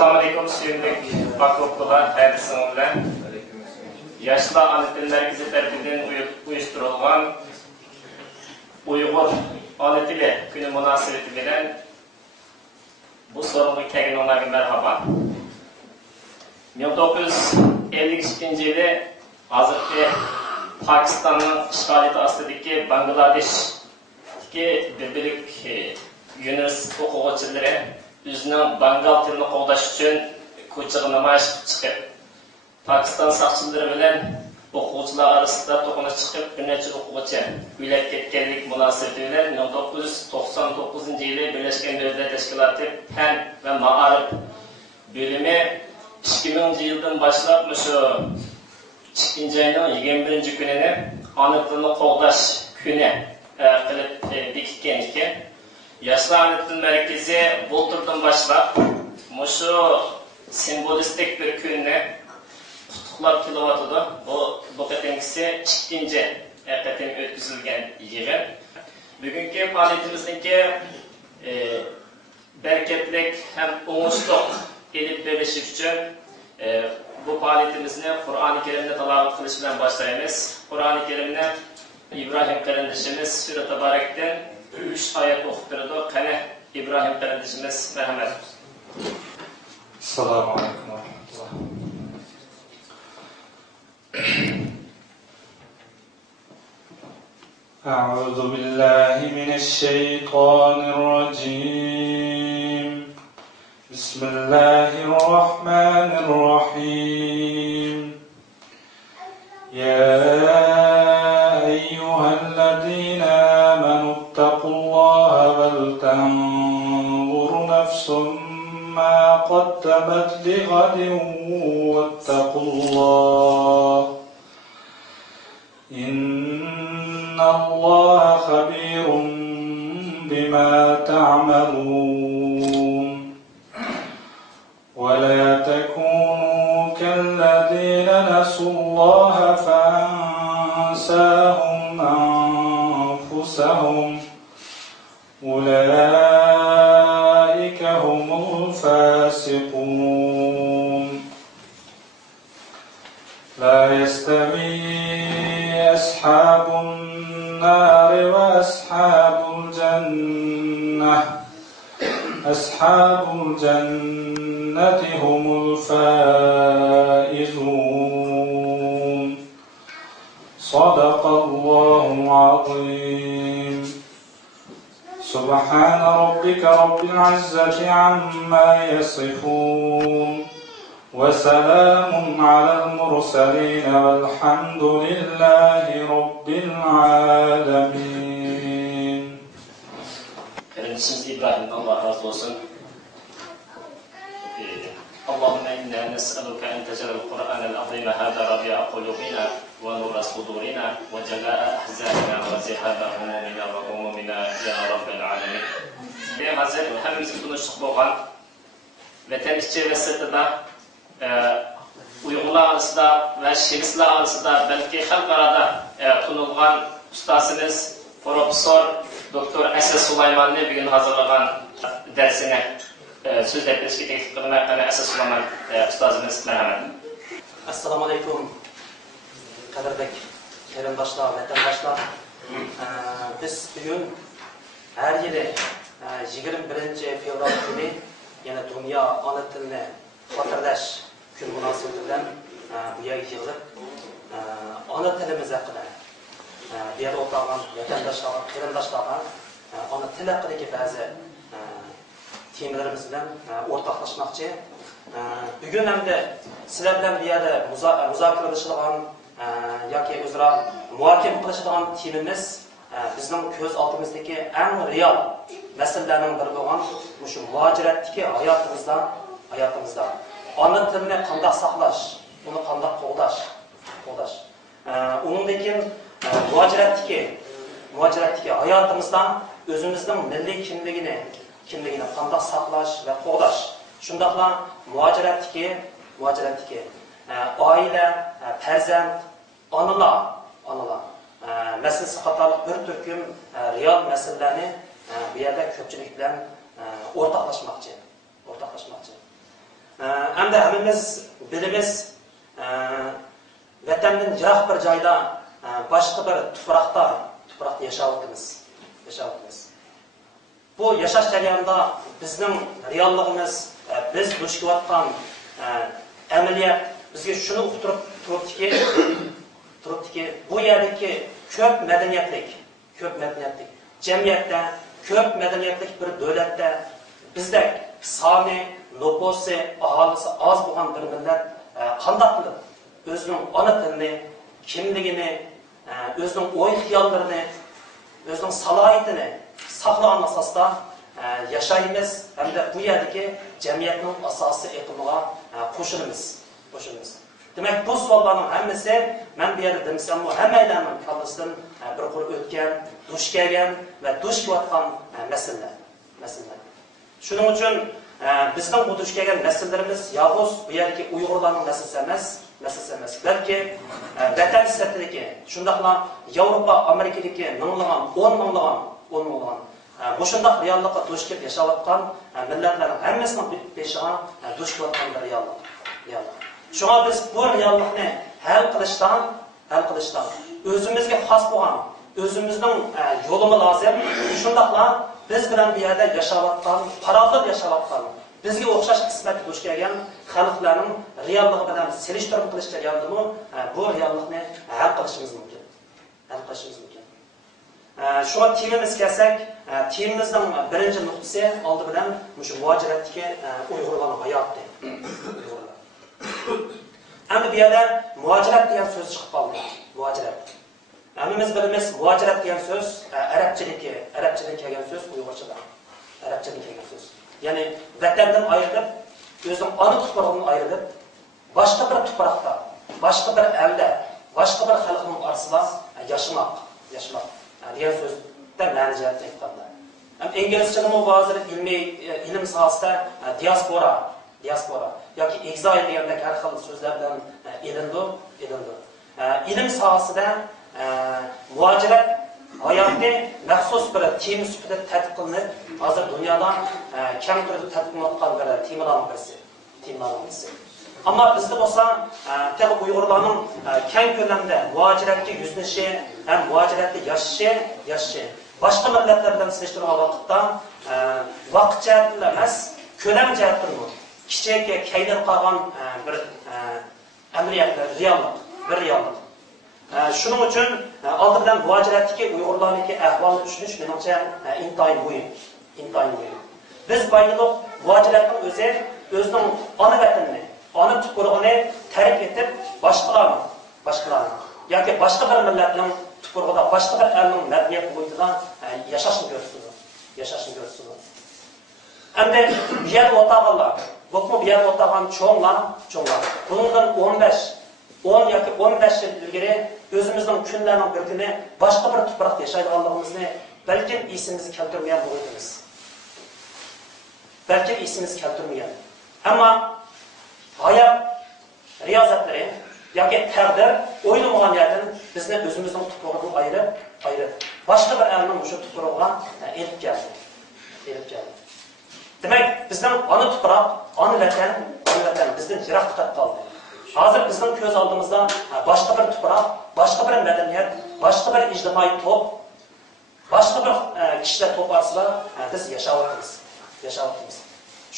Assalamualaikum suyumlik Bakoklular, hayırlısınızlar. Yaşlı Ana Dil Merkezi tarafından uyuşturulgan Uyghur Ana Dili günü münasebeti bilen bu sorumlu kelgan onlarga merhaba. 1952 yılı hazırki Pakistan'ın işgaliyeti astidagi Bangladesh'teki birbirik üniversite o'quvchilari o'zining Bangal tilini qo'llash uchun ko'chaga namoyish chiqib, Pakistan saqchilari bilan o'quvchilar orasida to'qnash chiqib, bir necha o'quvchi o'lib ketganlik munosabati bilan 1999 yili Birlashgan Millatlar Tashkiloti Fan va Ma'arif bo'limi 2000 yildan boshlab shu 2 ayning 21 kunini ona tilini qo'llash kuni qilib bekitgan ekan. Yaşlı Ana Dil Merkezi bulturdan başlap, şu simbolistik bir gününü tutuklap kilovatıda. Bu qatımkisi 2. qatım ötküzülgen yığın. Bugünkü faaliyetimizdeki bereketlik hem oğuşluk elip birleşik için bu faaliyetimizni Kur'an-ı Kerim'de talavat kılıç bilen başlayımız. Kur'an-ı Kerim'de İbrahim kardeşimiz Sure Tabarek'ten 3 ayet okup durdu. Kane İbrahim kardeşimiz merhamet. Esselamu Aleyküm ve Rahmetullah. Euzu billahi mineşşeytanirracim. Bismillahirrahmanirrahim. Ya eyyühellezine amenu ittakullaha vel tenzur nefsum ma qaddemet li gadin vettekullah. İnnallaha habirun bima ta'malun. Ve la tekunu kellezine nesullaha fensahum anfusahum. أولئك هم الفاسقون لا يستوي أصحاب النار وأصحاب الجنة أصحاب الجنة هم الفائزون صدق الله العظيم سبحان ربك رب العزة عما يصفون وسلام على المرسلين والحمد لله رب العالمين. Kardeşimiz İbrahim Allah razı olsun. Allahümme inna nes'aluka en tecel el-Kur'an el-azime hâdâ rabia kulubina ve nura sudurina ve celâ'a ahzânina ve zihâda humumina ve humumina ya Rabbel alemin. Hazır hepimizin konuştuk boğan vatan içi ve sırtıda Uygurlar arasında ve Şirisler arasında belki halkarada tunulgan ustasınız Profesör Doktor Esed Sulayman'ın bugün hazırlanan dersine sözle birleşik teklif kılmaktan Esed Sulayman ustazımız merhamet. Assalamu Aleyküm Kadir'deki kerimdaşlar, vatandaşlar. Biz bugün her yılı 21 fevral günü yani Dünya Ana Dilini Hatırlaş gün münasebetiyle bu yer yığılıp ana tilimiz hakkında bir yerde oturan vatandaşlar, kerimdaşlarla ana til hakkındaki bazı temalarımız bilen ortaklaşmakçı. Bugün hem de sizler bilen bir yerde müzakere edilişilen yoki o'zaro muhokama qilishadigan temamiz bizning ko'z oldimizdagi eng real masalalarning biri bo'lgan shu muhojiratdagi hayotimizda ona tilini qanday saqlash, uni qanday qo'llash. Undan keyin muhojiratdagi hayotimizda o'zimizning milliy kimligini qanday saqlash va qo'llash. Shundaqla muhojiratdagi oila, farzand, onalar masalasi qatorli bir turkum real masalalarni bu yerda ko'pchilik bilan o'rtoqlashmoqchi. Hem de hemimiz bilimiz vatandan yiroq bir joyda boshqa bir tuproqda yashayapmiz. Bu yashash jarayonida bizning realligimiz, biz duch kelayotgan amaliyot bizga shuni uqtirib turibdiki, bu yerdagi ko'p madaniyatlik jamiyatda, ko'p madaniyatlik bir davlatda bizda soni, nufusi, aholisi oz bo'lgan bir millat qanday qilib o'zining ona tilini, kimligini, o'zining o'y xiyollarini, o'zining salohiyatini saqlagan asosda yashaymiz hamda bu yerdagi jamiyatning asosiy iqimiga qo'shilamiz. Demak, bu savollarning hammasi men bu yerda demsam, hammalarning kallasidan bir qurib o'tgan, duch kelgan va duch kelayotgan masalalar. Shuning uchun bizning bu duch kelgan masalalarimiz yolg'iz bu yerdagi Uyg'urlarning masalasi emas, balki vatan sifatidagi, shundaqla Yevropa, Amerikadagi minglagan, 10 minglagan bu shundaq reallikqa duch kelib yashayotgan millatlarning hammasining beshiga duch kelayotgan bir reallik. Shunga biz bu reallikni hal qilishdan o'zimizga xos bo'lgan, o'zimizning yo'limiz lozim. Shundaqla biz bilan bu yerda yashayotgan, farovonlik yashayotgan, bizga o'xshash qismatga duch kelgan xalqlarning realligi bilan selishtirib qilish jarayonida bu reallikni hal qilishimiz mumkin. Shunga temamiz kelsak, temamizning birinchi nuqtasi oldi bilan shu muhojiratdagi Uyg'urlarning hayoti. Endi bu yerda muhojirat degan so'z chiqib qoldi. Muhojirat. Hammamiz bilamiz, muhojirat degan so'z arabchadan kelgan so'z, Uyg'urchadan. Arabchadan kelgan so'z. Ya'ni vatandan ayrilib, o'zining ona tuprog'idan ayrilib, boshqa bir tuproqda, boshqa bir elda, boshqa bir xalqning orasida yashamoq degan so'zda ma'ni jihatdan aytganda. Inglizchada bu ba'zi ilm sohasida diaspora yoki exile degandek har xil so'zlar bilan ilindi. Ilm sohasida muhojirat hayotni maxsus bir tema sifatida tadqiq qilinib, hozir dunyoda keng turda tadqiq qilinayotgan bir temalarning birisi. Ammo bizda bo'lsa, tabi Uyg'urlarning keng ko'lamda muhojiratga yuzlanishi, ham muhojiratda yashashi boshqa millatlar bilan solishtirgan vaqtda vaqt jihatdan emas, ko'lam jihatdan kichikga kaynab qolgan bir amaliyotlar, reallik. Shuning uchun oldindan muhojiratdagi Uyg'urlarning ahvolini tushunish menimcha intayin muhim. Biz bayliq muhojiratning o'zining ona vatanini, ona tuprog'ini tark etib boshqalarni yoki boshqa bir millatning tuprog'ida, boshqa bir elning madaniyat bo'yida yashashni ko'rsatdi. Endi bu yerda o'tag'anlar, bu yerda o'tag'an cho'nglar, bundan 10 yoki 15 yil ilgari o'zimizning kunlarning bir kuni boshqa bir tuproqda yashaydiganligimizni balkim esimizga keltirmagan. Ammo hayot riyozatlari yoki taqdir o'ylamagan yerdan bizni o'zimizning tuprog'idan ayirib boshqa bir elning shu tuprog'iga elib keldi. Demak, bizning ona tuproq, ona vatan bizdan yiroq qoldi. Hozir bizning ko'z oldimizda boshqa bir tuproq, boshqa bir madaniyat, boshqa bir ijtimoiy to'p, boshqa bir kishilar to'p orasida biz yashayapmiz.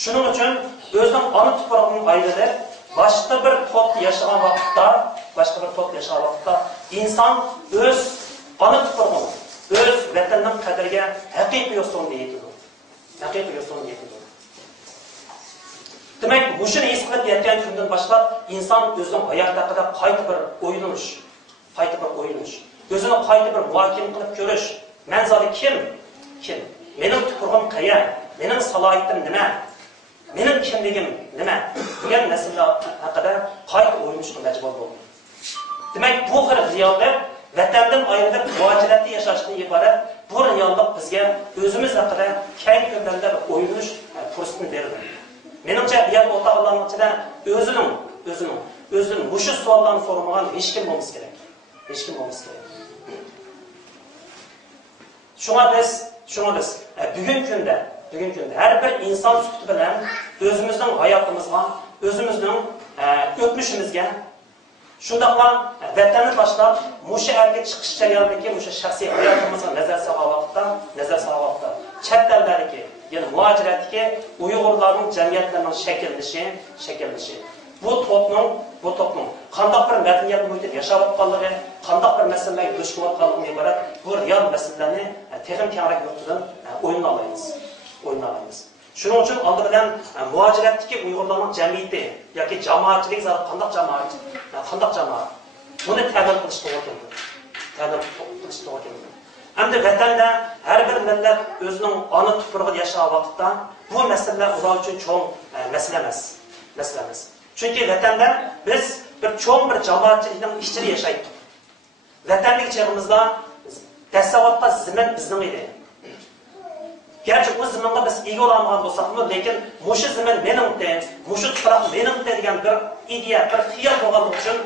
Shuning uchun o'zining ona tuprog'ining ayrilib, boshqa bir to'p yashagan vaqtda inson o'z ona tuprog'ini, o'z vatanining qadriga haqiqiy yo'sinda yetadi. Demek, bu şunu ispat etken günden başlap, insan özünün hayat hakkında qayta bir oynamış. Özünü qayta bir muhakeme kılıp görüş. Men zali kim? Benim tuprog'im qayerda? Benim salahiyetim nima? Benim kimligim nima? Degan masala haqida qayta o'ylashga majbur bo'ldim. Demek, bu xil reallik vatandan ayrilib muhojiratda yashashdan iborat. Bu reallik bizga o'zimiz haqida keng ko'lamda o'ylash fursatini berdi. Menimcha bu yer o'rtoqlarning ichida o'zining mushu savollarni so'ramagan hech kim bo'lmasa kerak. Shunga biz bugungi kunda har bir inson sufati bilan özümüzün hayatımızga, özümüzün ötmüşümüzge, şundaqla vatanni başlap, muşu erke çıkış jarayonidagi muşu shaxsiy hayotimizga nazar solgan chet eldagi, ya'ni muajiratdagi Uyg'urlarning jamiyatlarning shakllanishi, bu toplum qandaq bir madaniyat muhitida yashayotganligi, qandaq bir masalalarga duch kelayotganligi iborat bu real masalalarni texnik kengroq nuqtadan o'yina olamiz. Shuning uchun oldi bilan muajiratdagi Uyg'urlarning jamiyati yoki jamoatchilik zoti qandaq jamoat buni ta'lim qilish to'g'ri keladi. Hamda vatanda har bir millat o'zining ona tuprog'ida yashagan vaqtda bu masalalar ular uchun cho'ng masala emas. Chunki vatanda biz bir cho'ng bir jamoatchilikning ichida yashaydik. Vatandagi chog'imizda tasavvurga zimin bizning edi. Gerçi o zamanla biz iyi olamagan bolsakmı, lekin muşu zaman meningdi, muşu tuproq meningdi degan bir ideya, bir xiyol bo'lganligi uchun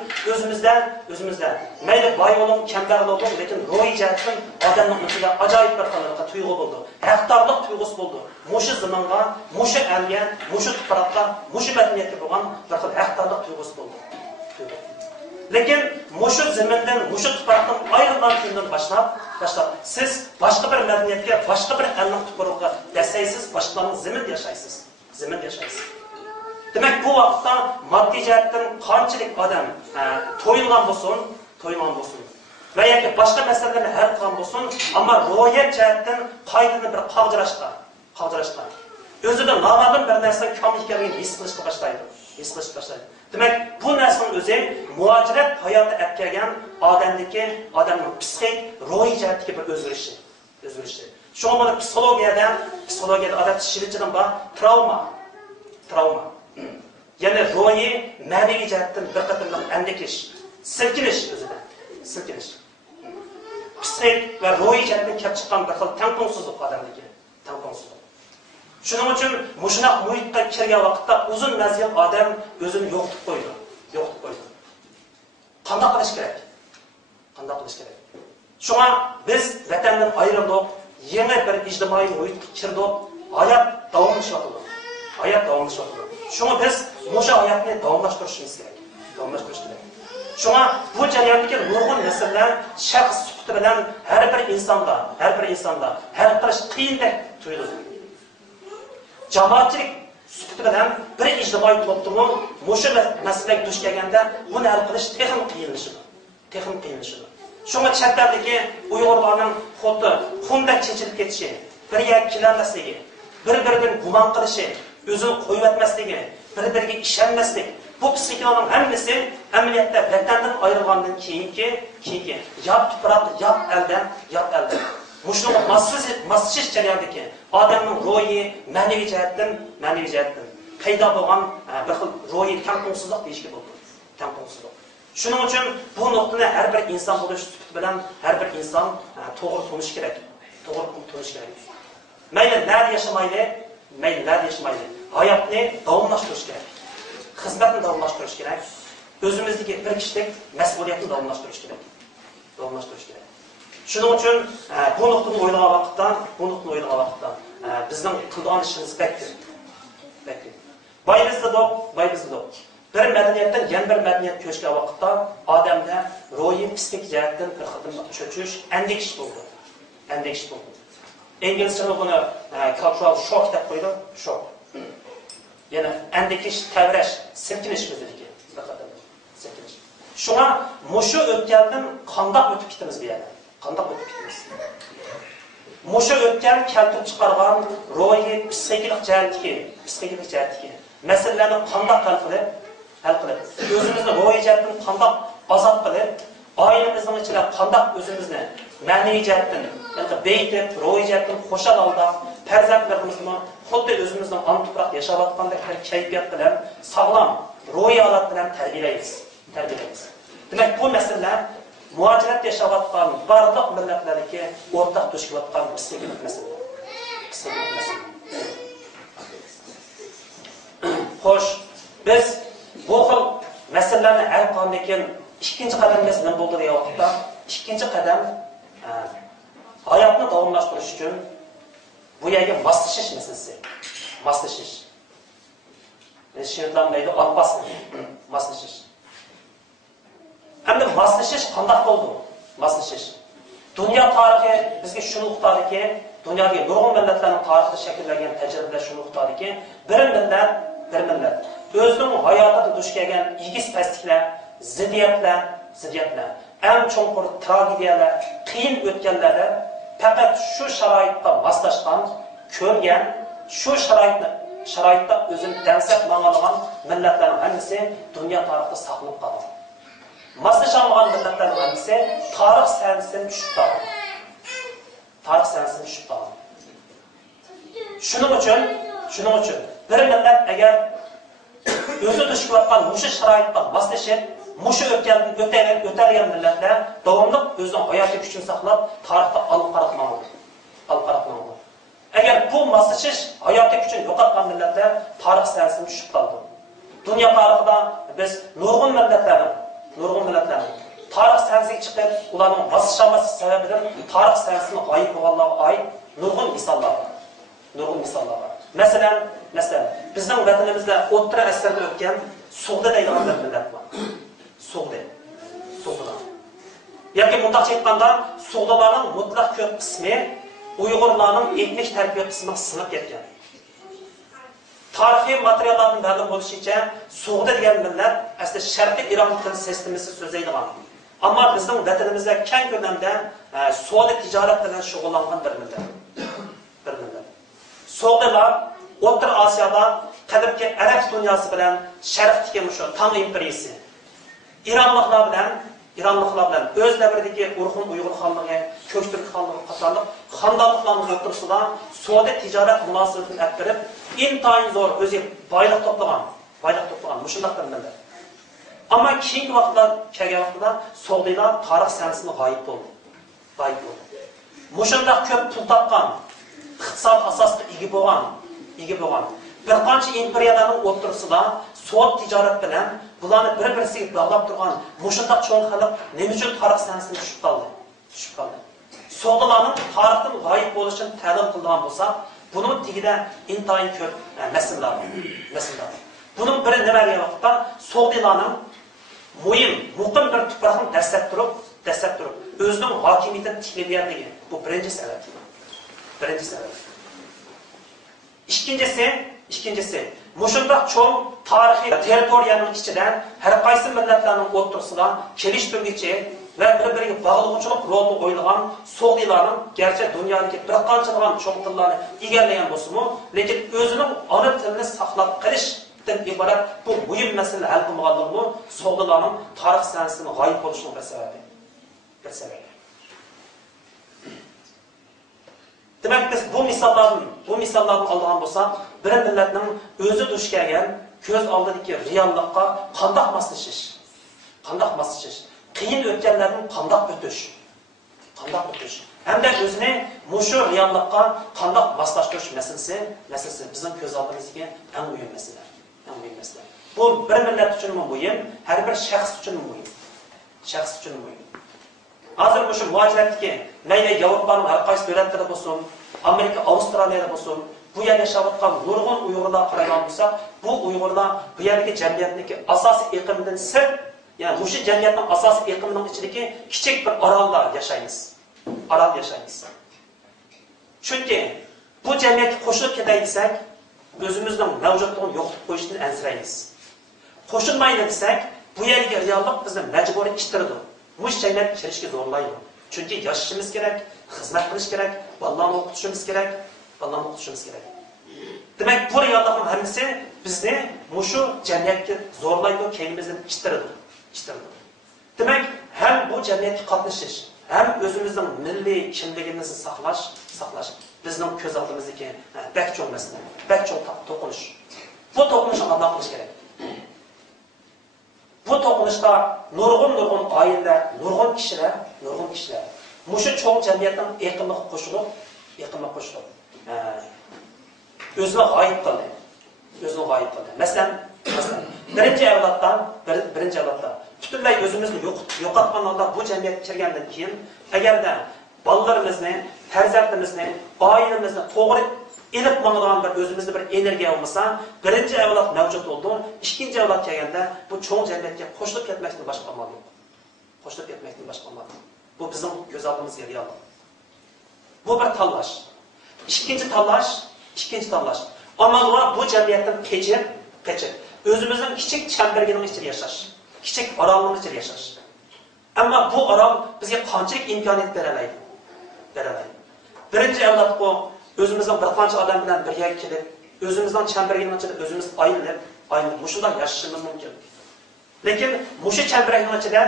o'zimizda mayli boy bo'ling, kambag'al bo'ling, lekin ro'y jihatdan odamning ichida ajoyib bir qanday tuyg'u bo'ldi. Haqdorlik tuyg'usi bo'ldi. Muşu zamonga, muşu elga, muşu tuproqqa, muşu madaniyatga bo'lgan bir xil haqdorlik tuyg'usi bo'ldi. Lekin muşu zamandan, muşu tuproqdan ayrilgan kundan boshlab siz boshqa bir madaniyatga, boshqa bir elning tuprog'iga yashaysiz, boshqalarning zaminda yashaysiz. Demak, bu vaqtda moddiy jihatdan qanchalik odam to'yilgan bo'lsin va yoki boshqa masalalarni hal qilgan bo'lsin, ammo ro'yat jihatdan qaytadan bir qaldirashqa, o'zida noma'lum bir narsani kamlik ekanligini his qilishga boshlaydi. Demak, bu narsaning o'zi muajirat hayoti olib kelgan odamning psixik, ro'y jihatdagi bir o'zgarishi. Shunga mana psixologiyada odat shirichidan bor travma. Ya'ni ro'yi ma'naviy jihatdan bir qatorliq andikish, silkinish o'zida. Psixik va ro'y jihatdan kelib chiqqan bir xil tangpongsizlik odamniki. Shuning uchun mushunaq muhitga kirgan vaqtda uzun mazgil odam o'zini yo'qotib qo'ydi. Qanday qilish kerak? Shunga biz vatandan ayrildik, yangi bir ijtimoiy muhitga kirdik, hayot davomlashyapti. Shunga biz musha hayotni davomlashtirishimiz kerak. Shunga bu jarayondagi nurg'un masalalar shaxs suhbati bilan har bir insonda hal qilish qiyindek tuyuladi. Jamoatchilik suhbati bilan bir ijtimoiy to'plamni musha masalaga duch kelganda buni hal qilish texnik qiyinlashadi. Shunga chatdagi Uyg'urlarning xuddi xundak chechilib ketishi, bir yakkilanmasligi, bir-biridan gumon qilishi, o'zini qo'yib etmasligi, bir-biriga ishonmaslik, bu psixikalarning hammasi amaliyotda vatandan ayrilgandan keyingi yot tuproq, yot eldan. Mushunga maslashish jarayonidagi odamning ro'yi ma'naviy jihatdan paydo bo'lgan bir xil ro'yi tangpongsizlik deyishga bo'ladi. Shuning uchun bu nuqtani har bir inson bo'lish sifati bilan har bir inson to'g'ri tunish kerak. Mayli narda yashamaydi, hayotni davomlashtirish kerak. Xizmatni davomlashtirish kerak. O'zimizdagi bir kishilik mas'uliyatni davomlashtirish kerak. Shuning uchun bu nuqtani o'ylagan vaqtda bizning qilgan ishimiz bekdir. Boybizda bir madaniyatdan yana bir madaniyat ko'chgan vaqtda odamda ro'yi psixik jihatdan bir xil cho'chish, andikish bo'ldi. Inglizchada buni cultural shock deb qo'ydi. Shock. Ya'ni andikish, tavrash, silkinish o'zidagi bir xil silkinish. Shunga mushu o'tgandan qandoq o'tib ketamiz bu yerda? Mushu o'tgan keltirib chiqargan ro'yi psixik jihatdagi masalalarni qandoq hal qilib, o'zimizni ro'yi jihatdan qandoq azod qilib, oilamizning ichida qandoq o'zimizni ma'naviy jihatdan, beytib, ro'yi jihatdan xo'shal aldab, farzandlarimizni xuddi o'zimizning ona tuproqda yashayotgandek bir kayfiyat bilan sog'lom ro'yi holat bilan tarbiyalaymiz. Demak, bu masalalar muajirat yashayotgan barliq millatlarga o'rtaq duch kelayotgan psixik masala. Xo'sh, biz bu xil masalalarni hal qilgandan keyin ikkinchi qadamimiz nima bo'ldi degan vaqtda, ikkinchi qadam hayotni davomlashtirish uchun bu yerga moslashish masalasi. Şiirlanmaydı, alpasın. Maslaşış. Hem de maslaşış kandak oldu. Maslaşış. Dünya tarihi bizge şunu uqtadi ki, dünyadagi nurg'un millatlarning tarixida shakllangan tajribalar shuni uqtadi ki, bir millat o'zining hayotida duch kelgan egiz pastliklar, ziddiyatlar, eng cho'nqur tragediyalar, qiyin o'tganlarda faqat shu sharoitda moslashgan, ko'rgan, shu sharoitda o'zini dansab mang'alagan millatlarning hammasi dunyo tarixida saqlanib qolgan. Maslaşamagan millatlarning hammasi tarix sahnasidan tushib qolgan. Shuning uchun bir millat agar o'zi duch kelayotgan mushu sharoitda moslashib, mushu o'tadigan millatlar davomli o'zining hayotiy kuchini saqlab, tarixda olib qaraqmoqda. Agar bu moslashish hayotiy kuchini yo'qotgan millatlar tarix sahnasidan tushib qoldi. Dunyo tarixida biz nurg'un millatlarning tarix sahnasiga chiqib, ularning moslashamasi sababidan tarix sahnasidan g'oyib bo'lganlarga oid nurg'un misollar bor. Masalan, bizning vatanimizda o'rta asrda o'tgan Sug'di degan millat bor. Sug'dilar. Yoki bunday aytganda, Sug'dilarning mutlaq ko'p qismi Uyg'urlarning etnik tarbiya qismiga singib ketgan. Tarixiy materiallardan ma'lum bo'lishicha, Sug'di degan millat aslida Sharqiy Iron til sistemasi so'zlaydigan. Ammo bizning vatanimizda keng ko'lamda savdo tijorat bilan shug'ullangan bir millat. Sug'dilar O'rta Osiyoda qadimgi Arab dunyosi bilan Sharqdagi shu Tang imperiyasi, Ironliklar bilan o'z davridagi Urxun Uyg'ur xonligi, Ko'ktürk xonligi qatorli xonadonliklarning o'rtasida savdo tijorat munosabatini aktirib, intayin zo'r o'zi boylik to'plagan mushundaq bir millat. Ammo keyingi vaqtlar kelgan vaqtida Sug'dilar tarix sahnasidan g'oyib bo'ldi. Mushundaq ko'p pul topgan, iqtisod asosida ega bo'lgan bir qancha imperiyalarning o'rtasida savdo tijorat bilan bularni bir-birisiga bog'lab turgan mushundaq cho'ng xalq nima uchun tarix sahnasidan tushib qoldi? Sug'dilarning tarixdan g'oyib bo'lishini ta'lim qilgan bo'lsak, buning tagida intayin ko'p masalalar bor. Buning biri nima degan vaqtda Sug'dilarning muqim bir tuproqni dastlab turib o'zining hokimiyatini tiklaganligi bu birinchi sabab. İkincisi, mushundaq cho'ng tarixiy territoriyaning ichidan har qaysi millatlarning o'rtasida kelishtiruvchi va bir-biriga bog'liqchilik rolini o'ynagan Sug'dilarning garchi dunyodagi bir qanchadan cho'ng tillarni egallagan bo'lsa-mu, lekin o'zining ona tilini saqlab qolishdan iborat bu muhim masala hal qilmaganligi Sug'dilarning tarix sahnasidan g'oyib bo'lishining bir sababi. Demek biz bu misallardan aldıgan bo'lsak, bir millatning o'zi duch kelgan ko'z oldidagi reallikqa qanday moslashish, qiyin o'tganlardan qanday o'tish, hamda o'zini mushu reallikqa qanday moslashtirish masalasi bizning ko'z oldimizga eng muhim masala. Bu bir millat uchun muhim, har bir shaxs uchun muhim. Hozir bu muajiratdagi mayli Yevropaning har qaysi davlatlarida bo'lsin, Amerika, Avstraliyada bo'lsin, bu yerda yashayotgan nurg'un Uyg'urlar qaragan bo'lsa, bu Uyg'urlar bu yerdagi jamiyatning asosiy iqimidan sirt, ya'ni o'sha jamiyatning asosiy iqimining ichidagi kichik bir orollar yashaymiz. Chunki bu jamiyatga qo'shilib ketay desak, o'zimizning mavjudligini yo'qotib qo'yishdan ansiraymiz. Qo'shilmaydi desak, bu yerga reallik bizni majburiy ishtirdi. Mush jamiyat kirishga zo'rlaydi. Chunki yashashimiz kerak, xizmat qilish kerak, bolalarni o'qitishimiz kerak. Demak, bu reallikning hammasi bizni mushu jamiyatga zo'rlaydi, keynimizdan ishtirdi. Demak, ham bu jamiyatga qatnashish, ham o'zimizning milliy kimligimizni saqlash bizning ko'z oldimizdagi bak cho'ng masala, bak cho'ng to'qinish. Bu to'qinishni qanday qilish kerak? Bu to'qinishda nurg'un oilalar, nurg'un kishilar mushu cho'ng jamiyatning iqimiga qo'shilib, o'zini g'oyib qildi. Masalan, birinchi avlodda butunlay o'zimizni yo'qotgan holda bu jamiyatga kirgandan keyin agarda bolalarimizni, farzandimizni, oilamizni to'g'ri elib mangadigan bir o'zimizda bir energiya bo'lmasa, birinchi avlod mavjud bo'ldi, ikkinchi avlod kelganda bu cho'ng jamiyatga qo'shilib ketmakdan boshqa amal yo'q. Qo'shilib ketmakdan boshqa amal yo'q. Bu bizning ko'z oldimizga reallik. Bu bir tanlash. İkinci tanlash. Amalga bu jamiyatdan qechib, o'zimizning kichik chambergining ichida yashash, kichik orolning ichida yashash. Ammo bu orol bizga qanchalik imkoniyat beralaydi? Birinchi avlod bu o'zimizning bir qancha odam bilan birga kelib, o'zimizning chambergining ichida o'zimiz aylanib, mushunday yashashimiz mumkin. Lekin mushu chambergining ichida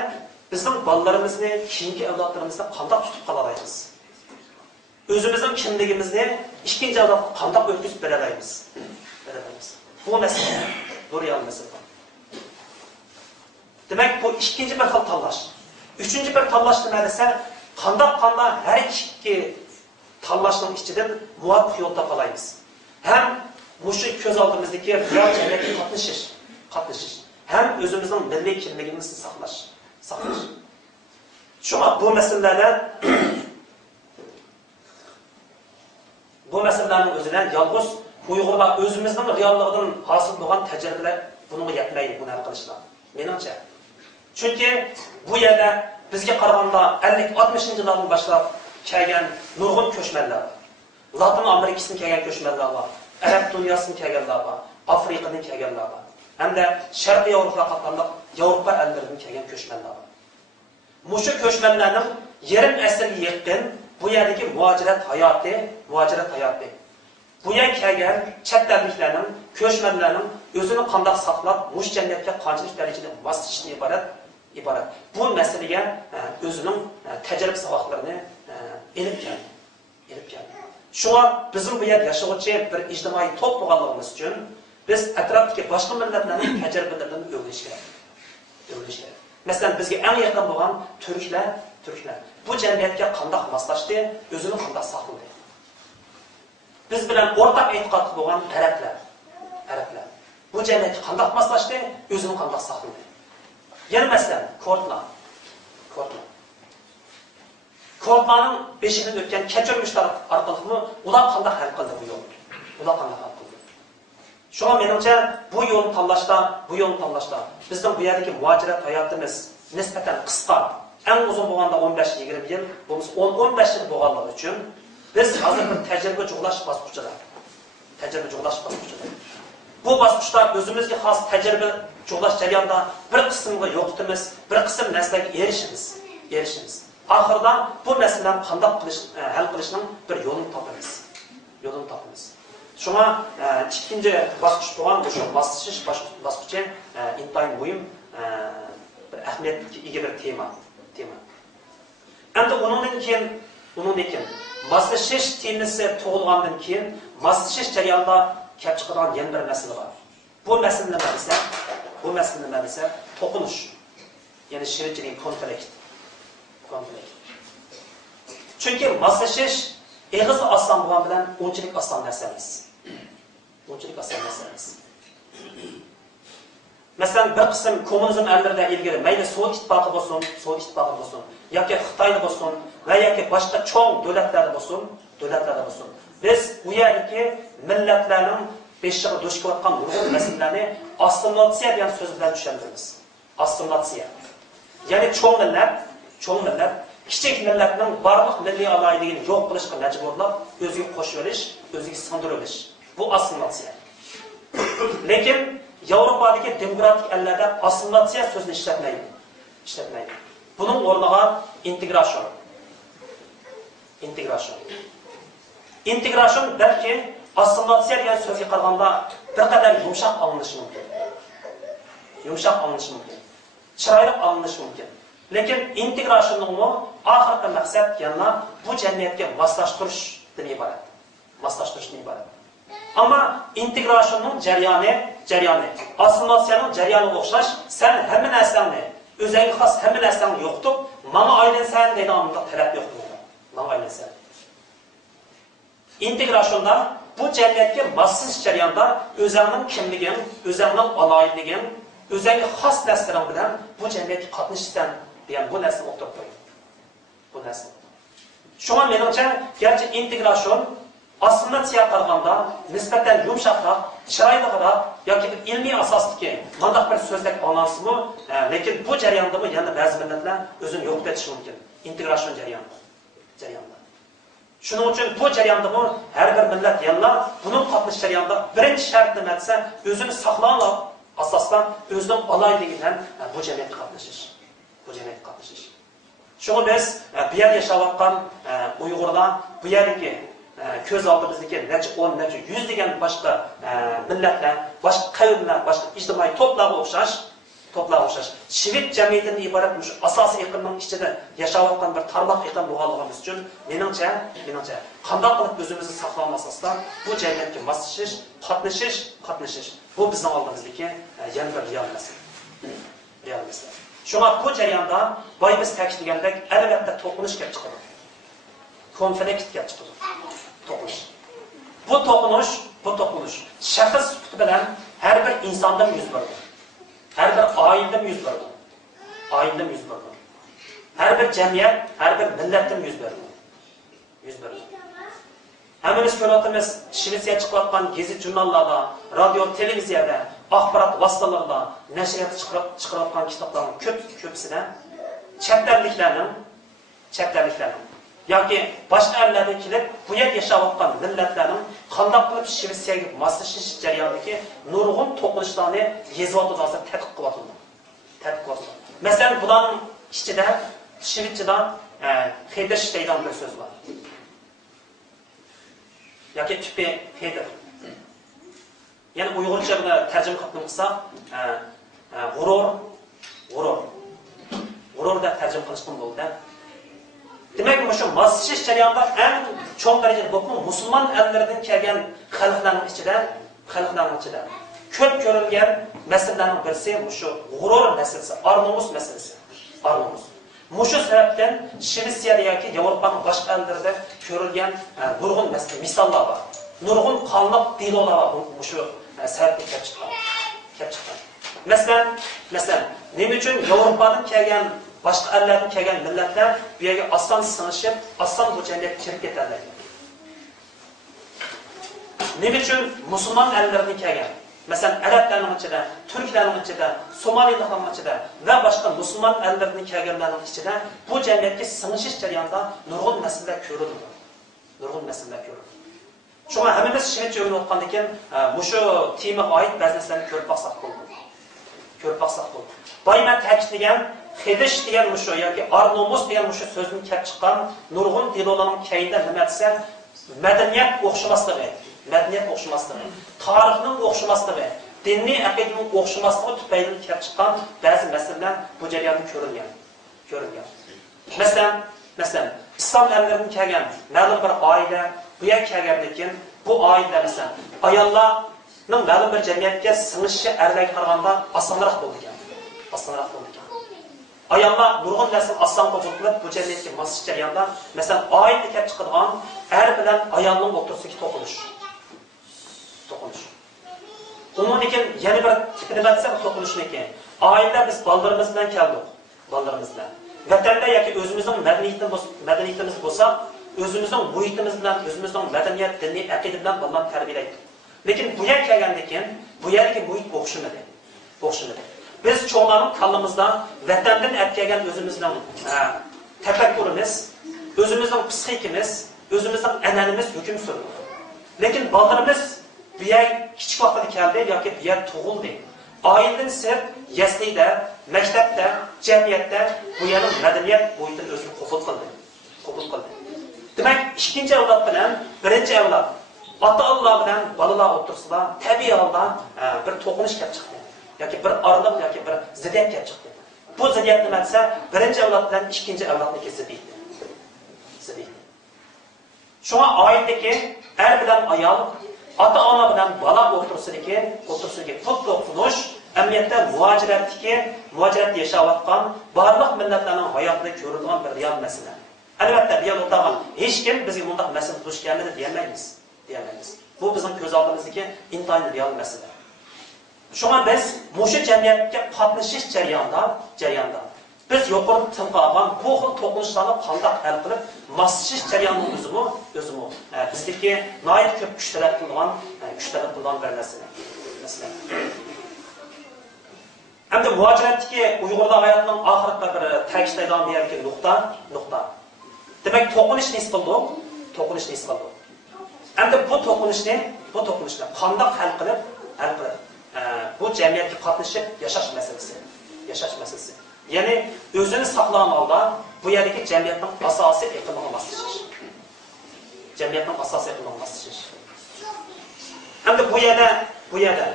bizning bolalarimizni, keyingi avlodlarimizni qanday tutib qolamiz? Özümüzün kimligimizni ikkinchi avlodga qanday o'tkazib beralaymiz? Bu masala, bu real masala. Demak, bu ikkinchi bir xil tanlash. Uchinchi bir tanlash nima desa, qanday har ikki tanlashning ichidan muvaffaq yo'l topalaymiz. Ham mushu ko'z oldimizdagi real jamiyatga qatnashish, ham o'zimizning milliy kimligimizni saqlash. Shunga bu masalalar bu meselelerinin özünden yalnız Uygurlar özümüzden realliğinin hasıl olan tecrübeler bunu yapmayı bunu arkadaşlar. Menimce. Çünkü bu yerde bizge qaraganda 50-60 yıllardan başlap kelgan nurg'un köşmeler var. Latin Amerika'sından kelgan köşmeler var. Arap dünyasından kelganlar var. Afrika'dan kelganlar var. Hem de Şarkı Avrupa katlandık Avrupa ellerinden kelgan köşmeler var. Muşu köşmelerinin yarım asırga yaqin bu yerdagi muacirat hayoti. Bu yer kelgan chet elliklarning, ko'chmanlarning o'zini qanday saqlab, mush jamiyatga qanchalik darajada moslashishdan iborat. Bu masalaga o'zining tajriba savoqlarini elib keldi. Shunga bizim bu yer yashovchi bir ijtimoiy to'p bo'lganligimiz uchun biz atrofdagi boshqa millatlarning tajribalaridan o'rganish kerak. Masalan, bizga eng yaqin bo'lgan turklar bu jamiyatga qanday moslashdi, o'zini qanday saqladi. Biz bilan o'rtaq e'tiqodli bo'lgan arablar. Bu jamiyatga qanday moslashdi, o'zini qanday saqladi. Yana masalan, Kurdlarning beshidan o'tgan kechirmishlar orqali ular qanday hal qildi bu yo'lni? Shunga menimcha bu yo'lni tanlashda bizning bu yerdagi muacirat hayotimiz nisbatan qisqa. Eng uzun bo'lganda 15-20 yil, bo'lmasa 10-15 yil bo'lganligi uchun biz hozir bir tajriba jo'g'lash bosqichida. Bu bosqichda o'zimizga xos tajriba jo'g'lash jarayonida bir qismga yo'qitimiz, bir qism narsalarga erishimiz. Oxirida bu masalani qanday hal qilishning bir yo'lini topamiz. Shunga ikkinchi bosqich bo'lgan o'sha bosqichi intayin muhim bir ahamiyatga ega bir tema. Endi undan keyin moslashish temasi tug'ilgandan keyin moslashish jarayonida kelib chiqadigan yana bir masala bor. Bu masala nima desa, to'qinish. Ya'ni shirinchilik konflikt. Chunki moslashish eg'iz oson bo'lgan bilan unchalik oson narsa emas. Masalan, bir qism kommunizm ellerida ilgari mayli Sovet ittifoqi bo'lsin, yoki Xitoyda bo'lsin va yoki boshqa cho'ng davlatlarda bo'lsin. Biz u yerdagi millatlarning beshiga duch kelayotgan nurg'un masalalarni assimilyatsiya degan so'z bilan tushuntiramiz. Assimilyatsiya. Ya'ni cho'ng millat kichik millatning barliq milliy aloyligini yo'q qilishga majburlab, o'ziga qo'shib olish, o'ziga singdirib olish. Bu assimilyatsiya. Lekin Yevropadagi demokratik ellarda assimilyatsiya so'zini ishlatmaydi. Bunun o'rniga integration. Integration belki assimilyatsiya degan so'zga qaraganda bir qadar yumshoq anglanishi mumkin. Chiroyli anglanishi mumkin. Lekin integrationning oxirgi maqsad yana bu jamiyatga moslashtirishdan iborat. Ama integrasyonun jarayoni, assimilyatsiyaning jarayoniga o'xshash, sen hamma narsani, o'zingga xos hamma narsani yo'qitib, mana aylansan degan talab yo'q bo'ladi. Mana aylansan. Integrasyonda bu jamiyatga moslash jarayonida o'zingning kimliging, o'zingning aloyidliging, o'zingga xos narsalar bilan bu jamiyatga qatnashsan degan bu narsani o'qib qo'ying. Bu narsa. Shunga menimcha, garchi integrasyon assimilyatsiya qilganda nisbatan yumshoqroq, chiroyliroq yoki bir ilmiy asosdagi mandaq bir so'zlar anlansimi, lekin bu jarayonda yana ba'zi millatlar o'zini yo'q etishi mumkin. Integration jarayoni. Shuning uchun bu jarayonda har bir millat yana buning qatnash jarayonida birinchi shart nima desa, o'zini saqlab asosdan o'zining alayligidan bu jamiyatga qatnashish. Şunu biz bu yerda yashayotgan Uyg'urlar, bu yerdagi ko'z oldimizdagi necha 10, necha 100 degan boshqa millatlar, boshqa qavmlar, boshqa ijtimoiy to'plarga o'xshash, shivit jamiyatidan iborat shu asosiy iqlimning ichida yashayotgan bir tarmoq iqlim bo'lganligimiz uchun meningcha qanday qilib o'zimizni saqlamoq asosida bu jamiyatga moslashish, qatnashish bu bizning oldimizdagi yana bir real masala. Şuna bu jarayonda boyimiz ta'kidlagandek albatta to'qinish kelib chiqadi. Konflikt kelib chiqadi. Bu to'qinish shaxs sifati bilan har bir insondan yuz beradi. Har bir oiladan yuz beradi. Har bir jamiyat, har bir millatdan yuz beradi. Hammamiz ko'ryapmiz, Shvetsiya chiqayotgan gazet jurnallarda, radio, televiziyada, axborot vositalarida nashriyat chiqarayotgan kitoblarning ko'psida chetlarliklarning yoki boshqa ellardan kelib bu yerda yashayotgan millatlarning qanday qilib Shvetsiyaga moslashish jarayonidagi nurg'un to'qinishlarni yezib hozir tadqiq qilyapti. Masalan, bularning ichida Shvetsiyada Heder deydigan bir so'z bor. Yoki tüpe Heder. Yani Uyg'urcha buni tarjima qilib qilsak, g'urur deb tarjima qilishim bo'ldi. Demak, shu moslashish jarayonida eng cho'ng darajada bu musulmon ellaridan kelgan xalqlarning ichida ko'p ko'rilgan masalalarning birisi shu g'urur masalasi, ar-nomus masalasi. Shu sababdan Shvetsiyada yoki Yevropaning boshqa ellarida ko'rilgan nurg'un misollar bor. Nurg'un qonliq dilolar bor shu sababga kelib chiqqan. Masalan, nima uchun Yevropadan kelgan boshqa ellardan kelgan millatlar bu yerga oson singishib, oson bu jamiyatga kirib ketadilar. Nima uchun musulmon ellardan kelgan, masalan, arablarning ichida, turklarning ichida, somaliliklarning ichida va boshqa musulmon ellardan kelganlarning ichida bu jamiyatga singishish jarayonida nurg'un masalalar ko'rildi. Şuna hammamiz Shvetsiya o'rganayotgan ekan, shu temaga oid ba'zi narsalarni ko'rib baqsaq bo'ldi. Boyman ta'kidlagan Xidish degan shu yoki ar-nomus degan shu so'zni kelib chiqqan nurg'un dilolarning kayinda nima desa, madaniyat o'xshamasligi, tarixning o'xshamasligi, diniy aqidaning o'xshamasligi tufayli kelib chiqqan ba'zi masalalar bu jarayonda ko'rilgan. Masalan, islom ellaridan kelgan ma'lum bir oila bu yer kelgandan keyin bu oila masalan ayollarning ma'lum bir jamiyatga singishi erlarga qaraganda osonroq bo'ldi ekan. Ayollar nurg'un narsa oson qabul qilib bu jamiyatga moslashish jarayonida masalan oila kelib chiqadigan er bilan ayolning o'rtasidagi to'qinish. Onun için yana bir tipini batsam to'qinishni oila biz bolalarimiz bilan keldik. Vatanda yoki o'zimizning madaniyatimiz bo'lsa, o'zimizning muhitimiz bilan, o'zimizning madaniyat, diniy aqida bilan bolalarni tarbiyalaydi. Lekin bu yer kelgandan keyin bu yerga muhit o'xshamadi. Biz cho'g'larning qalbimizda vatandan kelgan o'zimizning tafakkurimiz, o'zimizning psixikimiz, o'zimizning an'anamiz hukm surdi. Lekin bolalarimiz bu yer kichik vaqtida keldi yoki bu yer tug'ildi. Oiladan sirt, yaslida, maktabda, jamiyatda bu yerning madaniyat bo'yitini o'zini qabul qildi. Demak, ikkinchi avlod bilan birinchi avlod ota-onalar bilan bolalar o'rtasida tabiiy holda bir to'qinish kelib chiqdi. Yoki bir orliq yoki bir ziddiyat kelib chiqdi. Bu ziddiyat nima desa, birinchi avlod bilan ikkinchi avlodniki ziddiyat. Shunga oiladagi er bilan ayol, ota-ona bilan bola o'rtasidagi bu to'qinish amniyatda muajiratda yashayotgan barliq millatlarning hayotida ko'rilgan bir real masala. Albatta, bu yerda o'tirgan hech kim bizga bunday masala duch kelmadi deyamaymiz. Bu bizning ko'z oldimizdagi intayin real masala. Shunga biz mushu jamiyatga qatnashish jarayonida biz yuqorida tilga olgan bu xil to'qnashuvlarni qanday hal qilib moslashish jarayonining o'zimi bizdagi nihoyat ko'p kuch talab qilgan bir narsa. Masalan, endi muhojiratdagi Uyg'urlar hayotining oxirida bir ta'kidlaydigan bir yerga nuqta. Demak, to'qinish nisi qildik. Endi bu to'qinishni qanday hal qilib bu jamiyatga qatnashib yashash masalasi. Ya'ni o'zini saqlagan holda bu yerdagi jamiyatning asosiy iqlimiga moslashish. Endi bu yerda